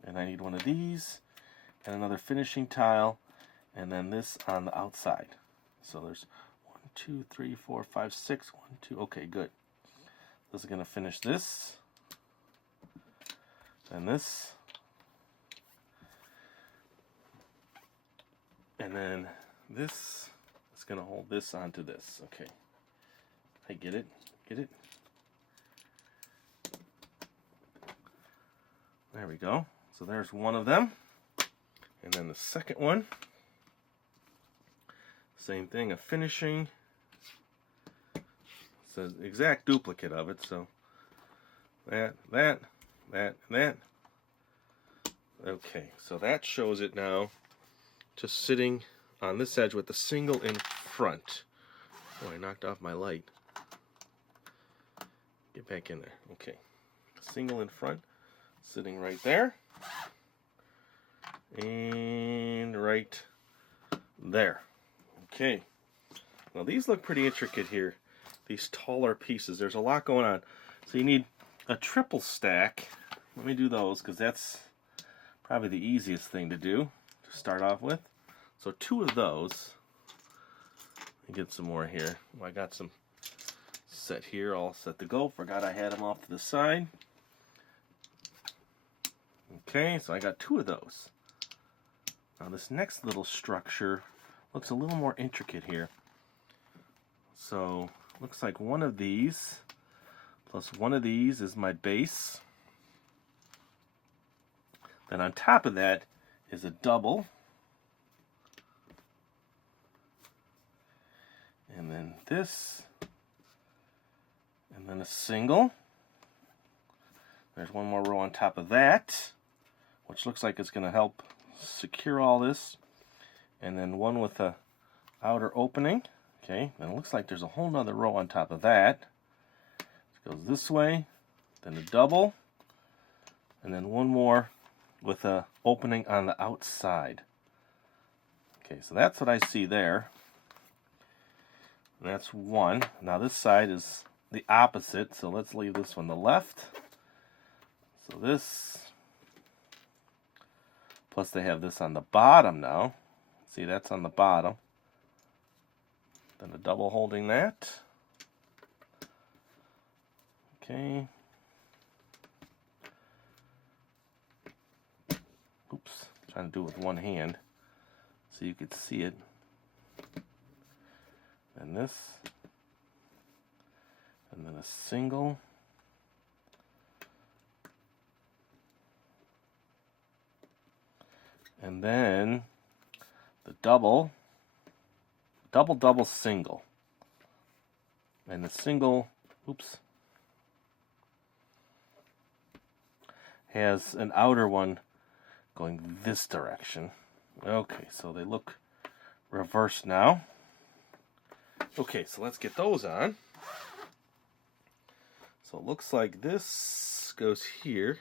And I need one of these. And another finishing tile. And then this on the outside. So there's 1, 2, 3, 4, 5, 6. 1, 2. Okay, good. This is going to finish this. And this. And then this is going to hold this onto this. Okay. I get it. Get it? There we go. So there's one of them. And then the second one. Same thing, a finishing. It's an exact duplicate of it. So that. Okay, so that shows it now. Just sitting on this edge with the single in front. Oh, I knocked off my light. Get back in there. Okay. Single in front. Sitting right there. And right there. Okay. Now these look pretty intricate here. These taller pieces. There's a lot going on. So you need a triple stack. Let me do those because that's probably the easiest thing to do to start off with. So 2 of those. Get some more here. Well, I got some set here, all set to go. Forgot I had them off to the side. Okay, so I got 2 of those. Now this next little structure looks a little more intricate here. So looks like one of these plus one of these is my base. Then on top of that is a double. And then this. And then a single. There's one more row on top of that, which looks like it's going to help secure all this. And then one with a outer opening. Okay, and it looks like there's a whole nother row on top of that. It goes this way, then a double, and then one more with a opening on the outside. Okay, so that's what I see there. And that's one. Now this side is the opposite, so let's leave this one to the left. So this, plus they have this on the bottom now. See, that's on the bottom. Then a double holding that. Okay. Oops, trying to do it with one hand so you could see it. And this. And then a single. And then the double. Double, double, single. And the single, oops, has an outer one going this direction. Okay, so they look reversed now. Okay, so let's get those on. So it looks like this goes here.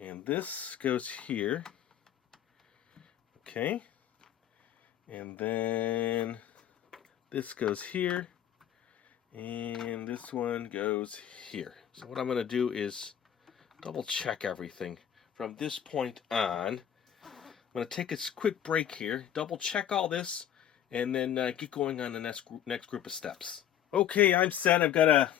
And this goes here. Okay. And then this goes here. And this one goes here. So what I'm going to do is double check everything from this point on. I'm going to take a quick break here, double check all this, and then get going on the next group of steps. Okay, I'm set. I've got to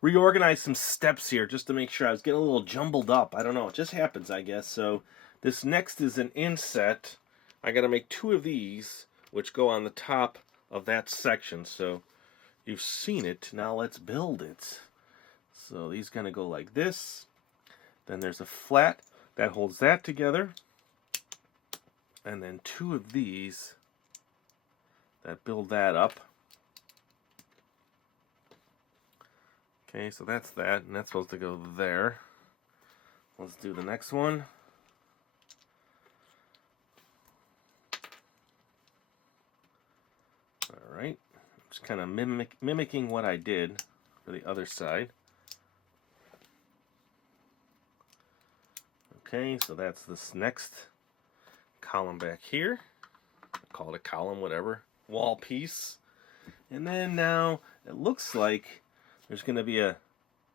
reorganize some steps here just to make sure. I was getting a little jumbled up. I don't know. It just happens, I guess. So this next is an inset. I got to make 2 of these, which go on the top of that section. So you've seen it. Now let's build it. So these going to go like this. Then there's a flat that holds that together. And then 2 of these that build that up. Okay, so that's that, and that's supposed to go there. Let's do the next one. Alright, just kind of mimicking what I did for the other side. Okay, so that's this next column back here. Call it a column, whatever. Wall piece. And then now it looks like there's going to be a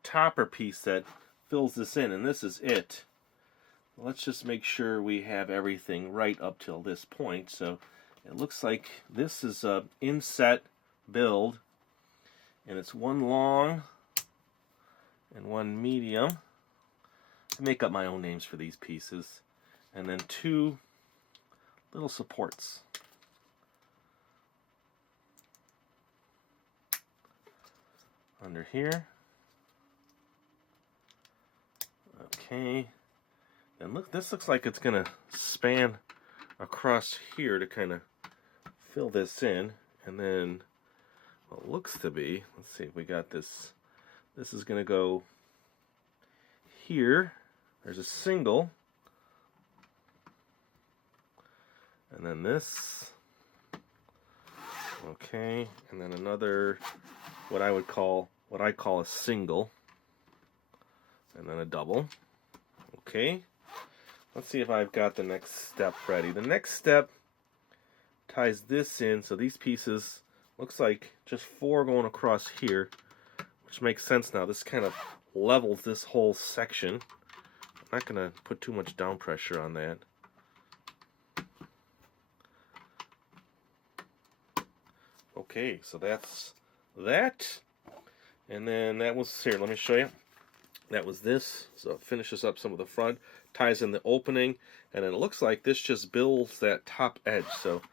topper piece that fills this in, and this is it. Let's just make sure we have everything right up till this point. So it looks like this is a inset build, and it's one long and one medium. I make up my own names for these pieces, and then 2 little supports. Under here. Okay. And look, this looks like it's going to span across here to kind of fill this in. And then what looks to be, let's see if we got this. This is going to go here. There's a single. And then this. Okay. And then another, what I call a single, and then a double. Okay, let's see if I've got the next step ready. The next step ties this in, so these pieces looks like just 4 going across here, which makes sense now. This kind of levels this whole section. I'm not going to put too much down pressure on that. Okay, so that's that. And then that was, here, let me show you. That was this. So it finishes up some of the front, ties in the opening, and then it looks like this just builds that top edge. So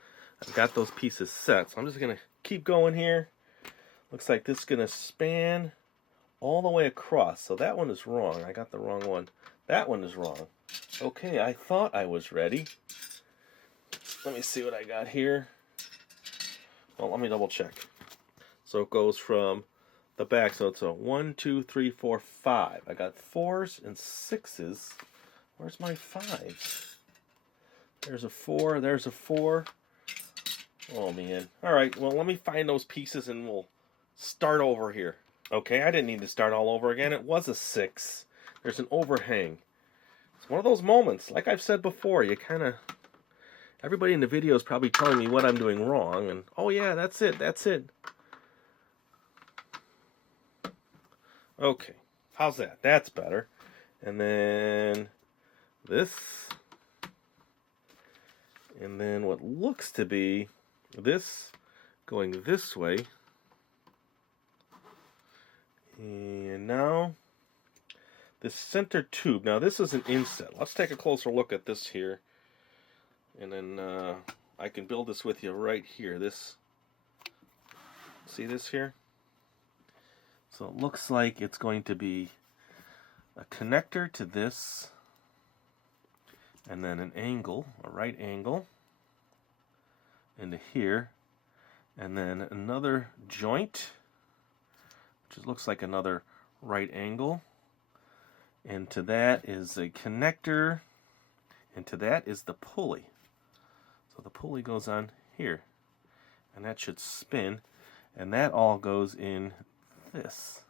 I've got those pieces set. So I'm just going to keep going here. Looks like this is going to span all the way across. So that one is wrong. I got the wrong one. That one is wrong. Okay, I thought I was ready. Let me see what I got here. Well, let me double check. So it goes from the back, so it's a 1, 2, 3, 4, 5. I got 4s and 6s. Where's my 5s? There's a 4, there's a 4. Oh man. Alright, well let me find those pieces and we'll start over here. Okay, I didn't need to start all over again. It was a 6. There's an overhang. It's one of those moments, like I've said before, you kind of... Everybody in the video is probably telling me what I'm doing wrong, and oh yeah, that's it, that's it. Okay, how's that? That's better. And then this, and then what looks to be this going this way. And now this center tube. Now this is an inset. Let's take a closer look at this here. And then I can build this with you right here. This, see this here? So it looks like it's going to be a connector to this, and then an angle, a right angle, into here, and then another joint, which looks like another right angle, and to that is a connector, and to that is the pulley. So the pulley goes on here, and that should spin, and that all goes in this.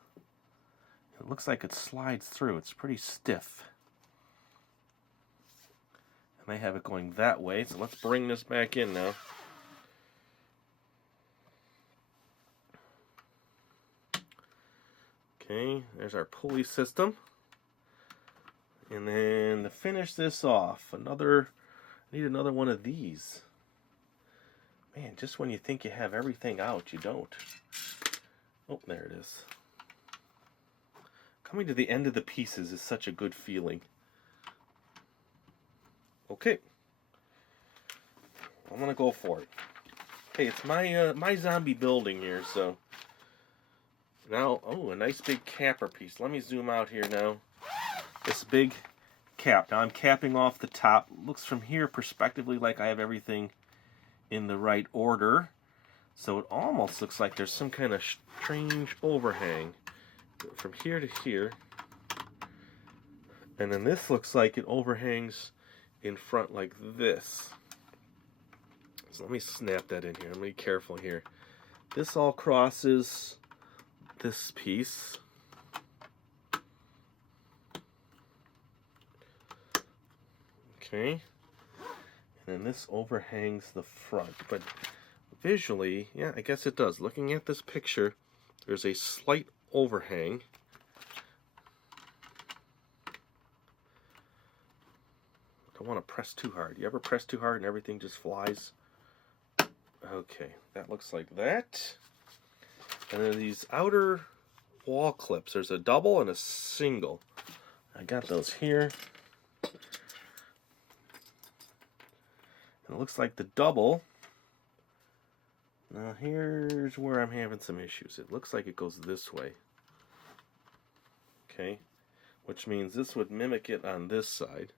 It looks like it slides through. It's pretty stiff. And they have it going that way, so let's bring this back in now. Okay, there's our pulley system. And then to finish this off, I need another one of these. Man, just when you think you have everything out, you don't. Oh, there it is. Coming to the end of the pieces is such a good feeling. Okay. I'm gonna go for it. Hey, it's my zombie building here, so now, oh, a nice big capper piece. Let me zoom out here now. This big cap. Now I'm capping off the top. Looks from here perspectively like I have everything in the right order. So it almost looks like there's some kind of strange overhang from here to here. And then this looks like it overhangs in front like this. So let me snap that in here. I'm going to be careful here. This all crosses this piece. Okay. And then this overhangs the front. But visually, yeah, I guess it does. Looking at this picture, there's a slight overhang. Don't want to press too hard. You ever press too hard and everything just flies? Okay, that looks like that. And then these outer wall clips. There's a double and a single. I got those here. And it looks like the double. Now here's where I'm having some issues. It looks like it goes this way. Okay, which means this would mimic it on this side.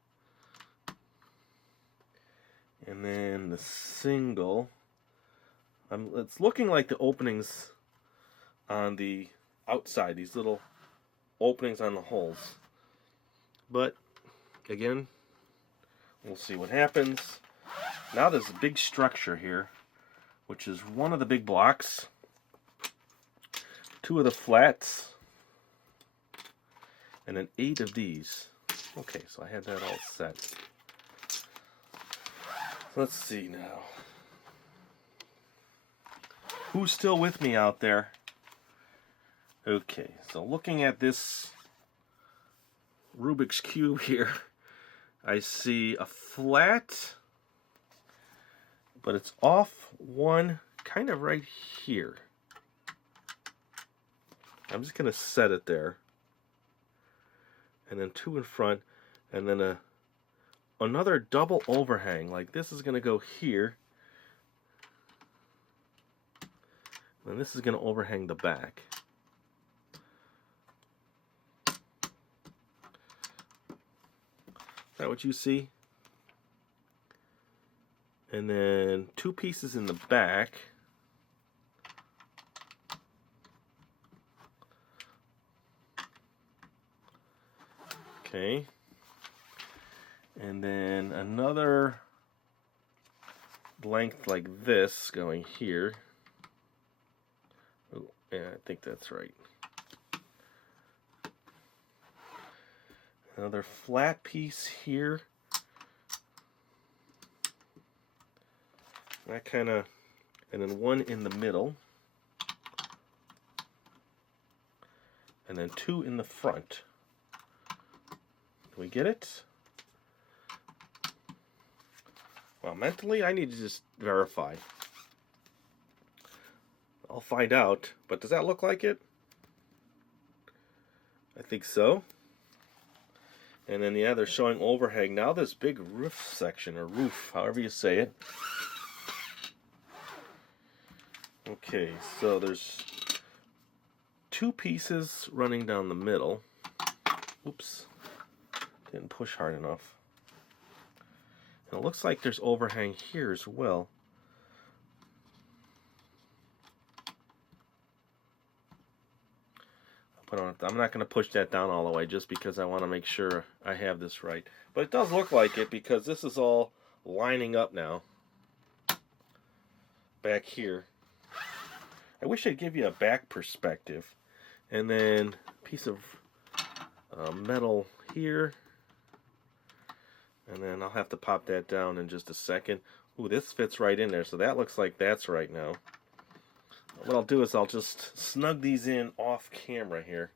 And then the single, it's looking like the openings on the outside, these little openings on the holes. But again, we'll see what happens. Now there's a big structure here, which is one of the big blocks, 2 of the flats, and then 8 of these. Okay, so I had that all set. Let's see now. Who's still with me out there? Okay, so looking at this Rubik's Cube here, I see a flat, but it's off one kind of right here. I'm just going to set it there. And then 2 in front, and then another double overhang. Like this is going to go here. And this is going to overhang the back. Is that what you see? And then 2 pieces in the back. Okay. And then another length like this going here. Oh, yeah, I think that's right. Another flat piece here. That kind of, and then 1 in the middle. And then 2 in the front. Do we get it? Well, mentally, I need to just verify. I'll find out, but does that look like it? I think so. And then, yeah, they're showing overhang. Now this big roof section, or roof, however you say it. Okay, so there's 2 pieces running down the middle. Oops, didn't push hard enough. And it looks like there's overhang here as well. I'm not going to push that down all the way just because I want to make sure I have this right. But it does look like it because this is all lining up now. Back here. I wish I'd give you a back perspective. And then a piece of metal here. And then I'll have to pop that down in just a second. Ooh, this fits right in there. So that looks like that's right now. What I'll do is I'll just snug these in off camera here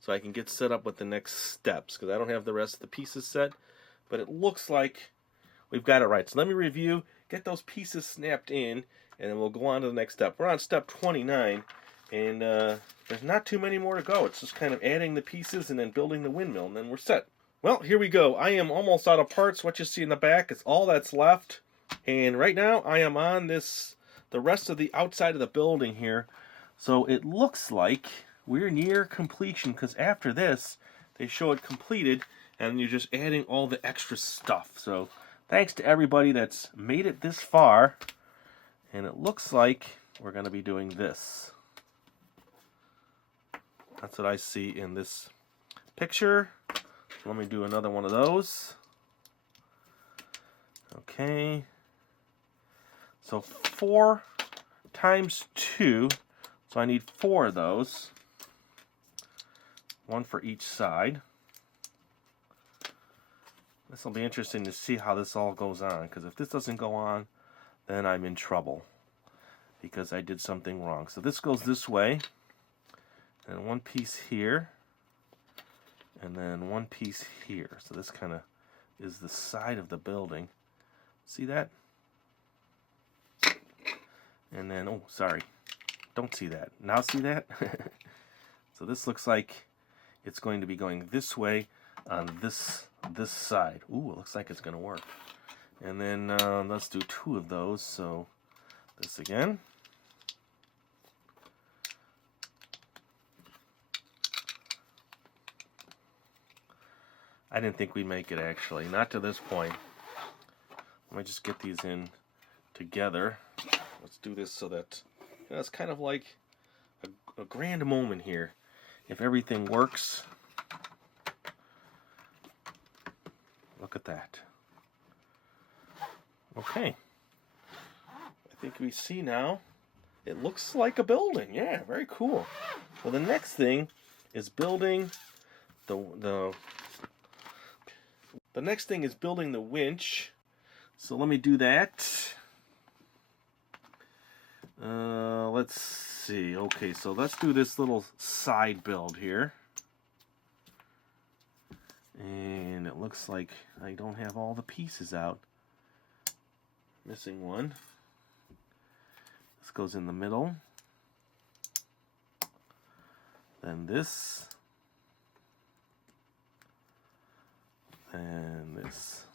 so I can get set up with the next steps because I don't have the rest of the pieces set, but it looks like we've got it right. So let me review, get those pieces snapped in, and then we'll go on to the next step. We're on step 29, and there's not too many more to go. It's just kind of adding the pieces and then building the windmill, and then we're set. Well, here we go. I am almost out of parts. What you see in the back is all that's left, and right now I am on the rest of the outside of the building here. So it looks like we're near completion because after this they show it completed and you're just adding all the extra stuff. So thanks to everybody that's made it this far, and it looks like we're going to be doing this. That's what I see in this picture. Let me do another one of those. Okay. So 4 times 2, so I need 4 of those. 1 for each side. This will be interesting to see how this all goes on, because if this doesn't go on, then I'm in trouble, because I did something wrong. So this goes this way, and 1 piece here, and then 1 piece here. So this kind of is the side of the building. See that? And then, oh, sorry, don't see that. Now see that? So this looks like it's going to be going this way on this side. Ooh, it looks like it's going to work. And then let's do 2 of those. So this again. I didn't think we'd make it, actually. Not to this point. Let me just get these in together. Let's do this so that, you know, it's kind of like a grand moment here. If everything works, look at that. Okay. I think we see now, it looks like a building. Yeah, very cool. Well, the next thing is building the next thing is building the winch. So let me do that. Let's see. Okay, so let's do this little side build here. And it looks like I don't have all the pieces out. Missing one. This goes in the middle. Then this. And this.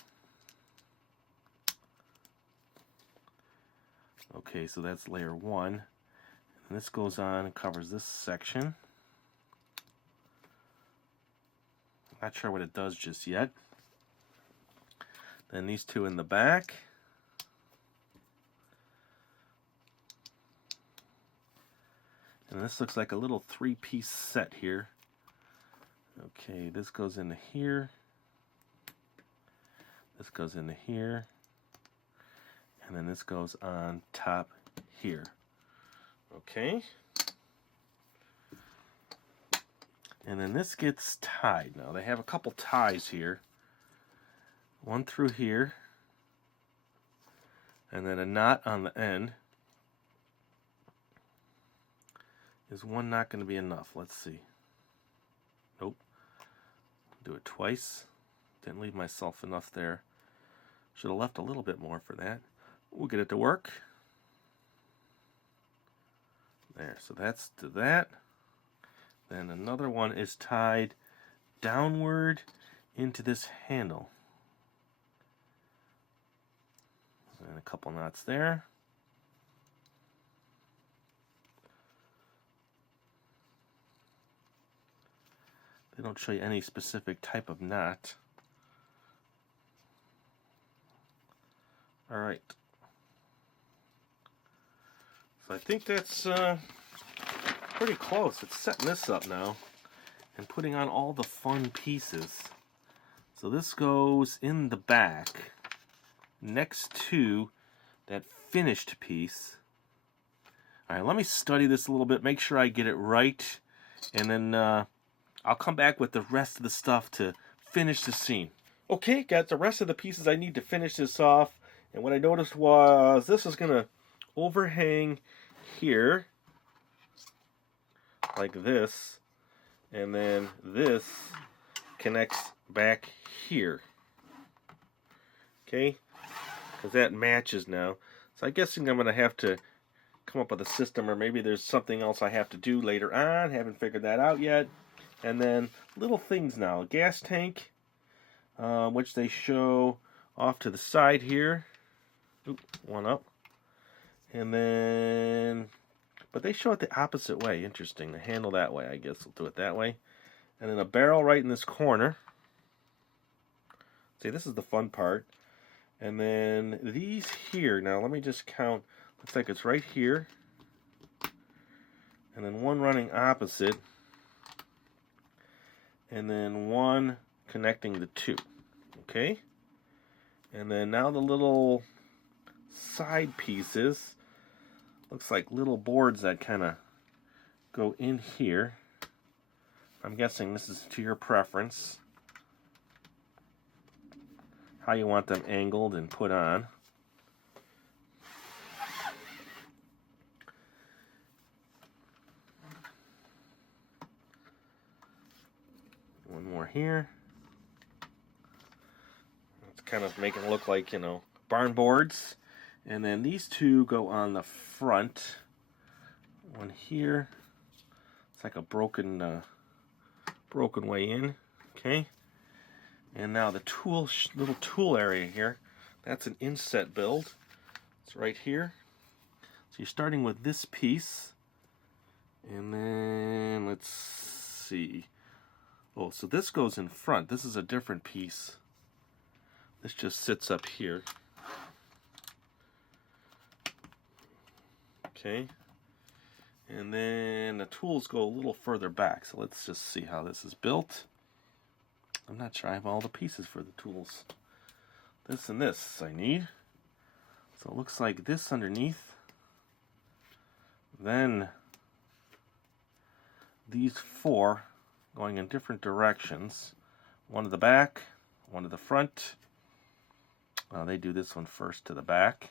Okay, so that's layer 1. And this goes on and covers this section. Not sure what it does just yet. Then these two in the back. And this looks like a little 3-piece set here. Okay, this goes into here. This goes into here. And then this goes on top here. Okay. And then this gets tied. Now they have a couple ties here. One through here. And then a knot on the end. Is one not going to be enough? Let's see. Nope. Do it twice. Didn't leave myself enough there. Should have left a little bit more for that. We'll get it to work. There, so that's to that. Then another one is tied downward into this handle. And a couple knots there. They don't show you any specific type of knot. All right. So I think that's pretty close. It's setting this up now and putting on all the fun pieces. So this goes in the back next to that finished piece. All right, let me study this a little bit, make sure I get it right, and then I'll come back with the rest of the stuff to finish the scene. Okay, got the rest of the pieces I need to finish this off. And what I noticed was this is going to overhang here like this, and then this connects back here. Okay, because that matches now. So I guess I'm going to have to come up with a system, or maybe there's something else I have to do later on. Haven't figured that out yet. And then little things now. A gas tank, which they show off to the side here. Oop, one up. And then, but they show it the opposite way. Interesting. The handle that way, I guess we'll do it that way. And then a barrel right in this corner. See, this is the fun part. And then these here, now let me just count. Looks like it's right here. And then one running opposite. And then one connecting the two. Okay? And then now the little side pieces. Looks like little boards that kind of go in here. I'm guessing this is to your preference. How you want them angled and put on. One more here. It's kind of making it look like, you know, barn boards. And then these two go on the front. One here. It's like a broken way in. Okay. And now the little tool area here. That's an inset build. It's right here. So you're starting with this piece. And then let's see. Oh, so this goes in front. This is a different piece. This just sits up here. Okay. And then the tools go a little further back. So let's just see how this is built. I'm not sure I have all the pieces for the tools. This and this I need. So it looks like this underneath. Then these four going in different directions. One to the back, one to the front. They do this one first to the back.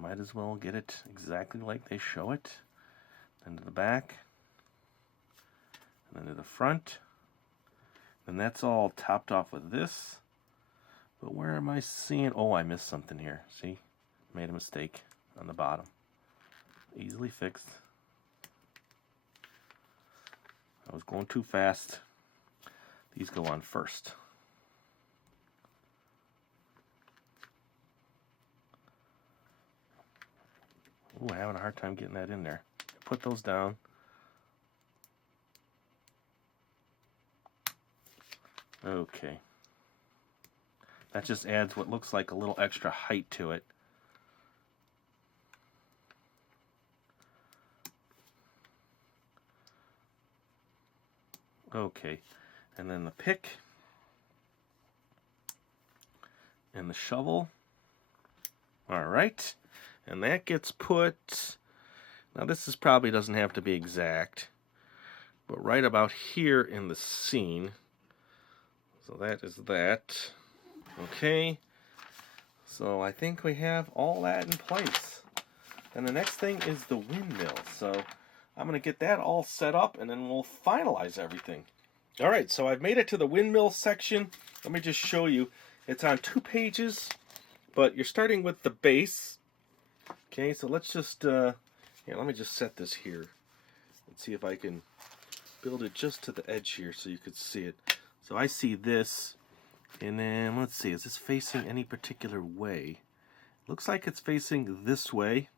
Might as well get it exactly like they show it. Then to the back. And then to the front. And that's all topped off with this. But where am I seeing? Oh, I missed something here. See? Made a mistake. on the bottom. Easily fixed. I was going too fast. These go on first. Ooh, having a hard time getting that in there. Put those down. Okay. That just adds what looks like a little extra height to it. Okay. And then the pick and the shovel. All right. And that gets put, now this is probably doesn't have to be exact, but right about here in the scene. So that is that. Okay. So I think we have all that in place. And the next thing is the windmill. So I'm going to get that all set up and then we'll finalize everything. All right, so I've made it to the windmill section. Let me just show you. It's on 2 pages, but you're starting with the base. Okay, so let's just, here, let me just set this here and see if I can build it just to the edge here so you could see it. So I see this, and then let's see, is this facing any particular way? Looks like it's facing this way,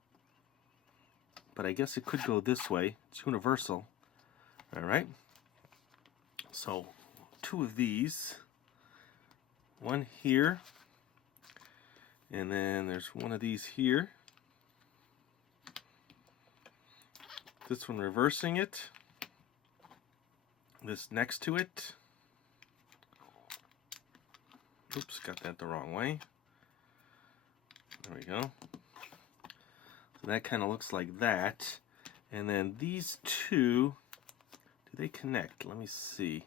but I guess it could go this way. It's universal. All right. So 2 of these, one here, and then there's one of these here. This one reversing it, this next to it. Oops, got that the wrong way. There we go. So that kind of looks like that. And then these 2, do they connect? Let me see.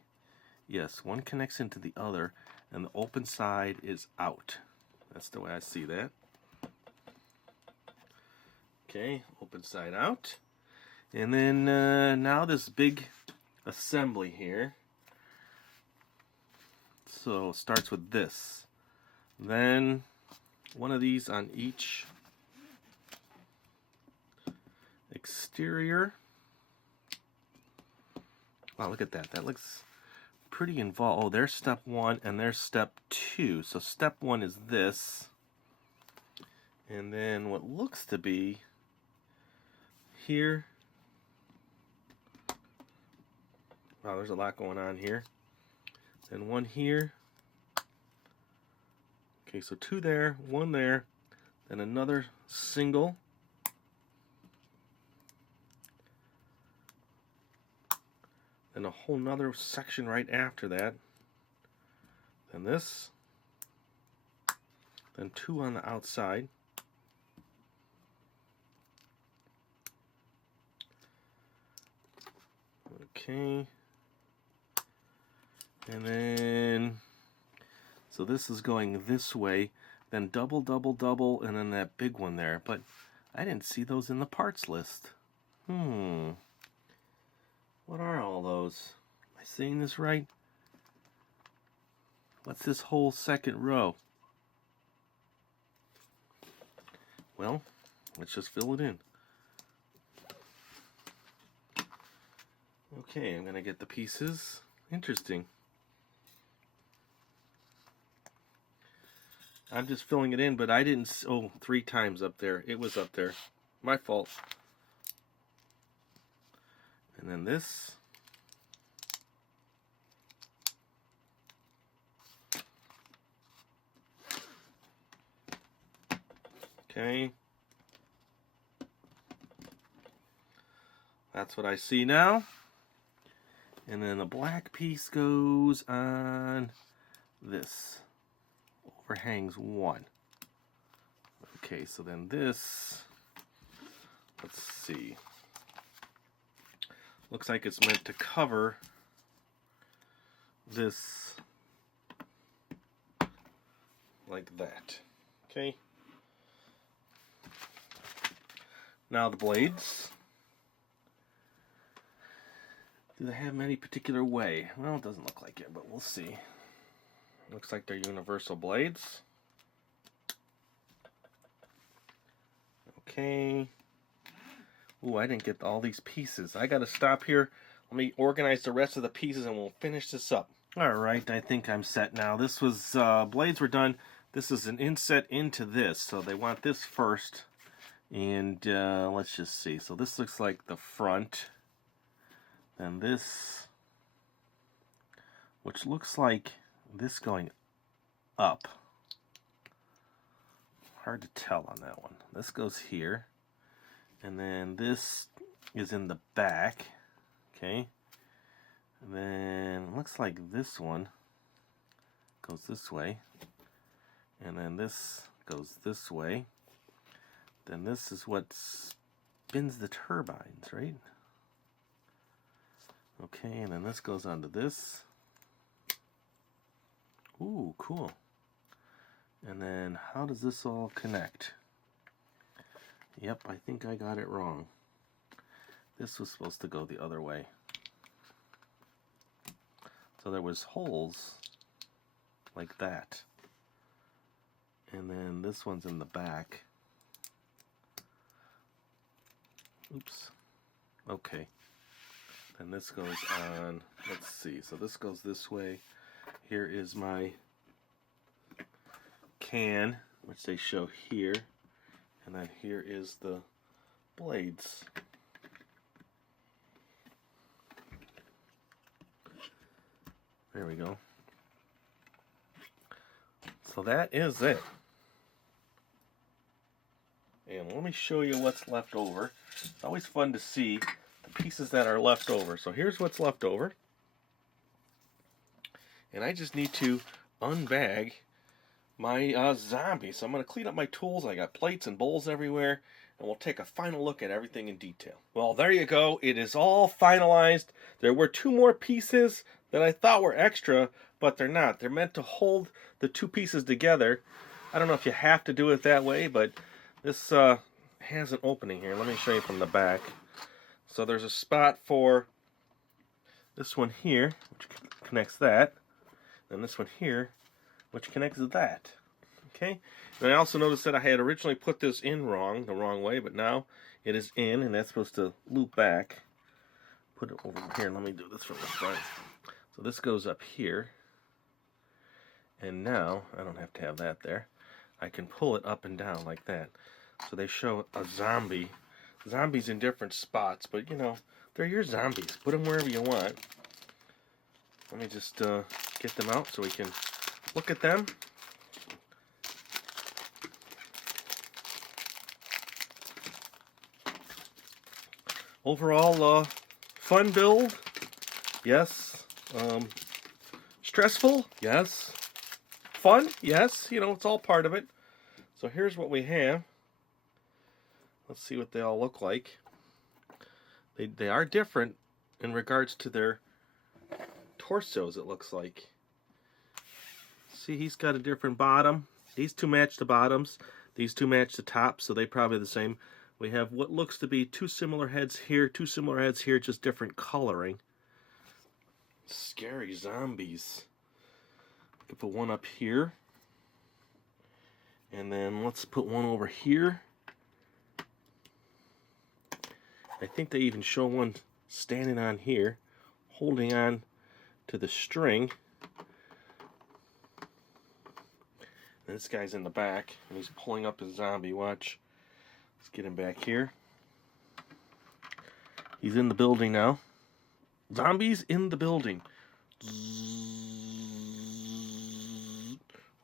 Yes, one connects into the other, and the open side is out. That's the way I see that. Okay, open side out. And then now this big assembly here. So it starts with this. Then one of these on each exterior. Wow, look at that. That looks pretty involved. Oh, there's step 1 and there's step 2. So step 1 is this. And then what looks to be here. Wow, there's a lot going on here. Then one here. Okay, so 2 there, 1 there, then another single. Then a whole nother section right after that. Then this. Then 2 on the outside. Okay. And then, so this is going this way, then double, double, double, and then that big one there. But I didn't see those in the parts list. What are all those? Am I seeing this right? What's this whole second row? Well, let's just fill it in. Okay, I'm going to get the pieces. Interesting. I'm just filling it in, but I didn't... Oh, 3 times up there. It was up there. My fault. And then this. Okay. That's what I see now. And then the black piece goes on this. Overhangs 1. Okay, so then this, let's see. Looks like it's meant to cover this like that. Okay. Now the blades. Do they have any particular way? Well, it doesn't look like it, but we'll see. Looks like they're universal blades. Okay. Ooh, I didn't get all these pieces. I gotta stop here. Let me organize the rest of the pieces and we'll finish this up. Alright, I think I'm set now. This was, blades were done. This is an inset into this, so they want this first. And let's just see. So this looks like the front. Then this, which looks like this going up. Hard to tell on that one. This goes here. And then this is in the back. Okay. And then looks like this one goes this way. And then this goes this way. Then this is what spins the turbines, right? Okay, and then this goes onto this. Ooh, cool. And then how does this all connect? Yep, I think I got it wrong. This was supposed to go the other way. So there was holes like that. And then this one's in the back. Oops. Okay. Then this goes on, let's see, so this goes this way. Here is my can, which they show here. And then here is the blades. There we go. So that is it. And let me show you what's left over. It's always fun to see the pieces that are left over. So here's what's left over. And I just need to unbag my zombie. So I'm going to clean up my tools. I got plates and bowls everywhere. And we'll take a final look at everything in detail. Well, there you go. It is all finalized. There were 2 more pieces that I thought were extra, but they're not. They're meant to hold the 2 pieces together. I don't know if you have to do it that way, but this has an opening here. Let me show you from the back. So there's a spot for this one here, which connects that, and this one here, which connects that. Okay? And I also noticed that I had originally put this in the wrong way, but now it is in, and that's supposed to loop back. Put it over here. Let me do this from the front. So this goes up here, and now I don't have to have that there. I can pull it up and down like that. So they show a zombie. Zombies in different spots, but you know, they're your zombies. Put them wherever you want. Let me just get them out so we can look at them. Overall, fun build. Yes. Stressful. Yes. Fun. Yes. You know, it's all part of it. So here's what we have. Let's see what they all look like. They are different in regards to their torsos, it looks like. See, he's got a different bottom. These 2 match the bottoms. These 2 match the tops, so they're probably the same. We have what looks to be 2 similar heads here, 2 similar heads here, just different coloring. Scary zombies. I could put one up here. And then let's put one over here. I think they even show one standing on here, holding on to the string. And this guy's in the back, and he's pulling up his zombie. Watch. Let's get him back here. He's in the building now. Zombies in the building.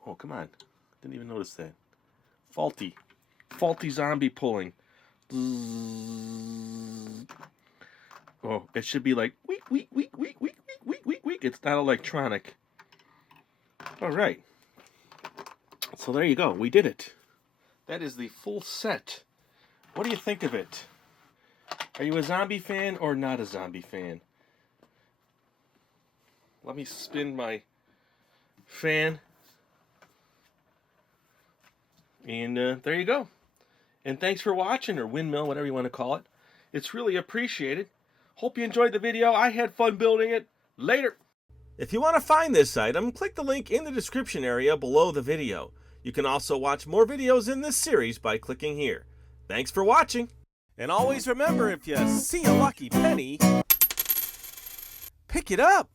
Oh, come on. Didn't even notice that. Faulty zombie pulling. Oh, it should be like week. It's not electronic. All right. So there you go. We did it. That is the full set. What do you think of it? Are you a zombie fan or not a zombie fan? Let me spin my fan. And there you go. And thanks for watching, or windmill, whatever you want to call it. It's really appreciated. Hope you enjoyed the video. I had fun building it. Later. If you want to find this item, click the link in the description area below the video. You can also watch more videos in this series by clicking here. Thanks for watching. And always remember, if you see a lucky penny, pick it up.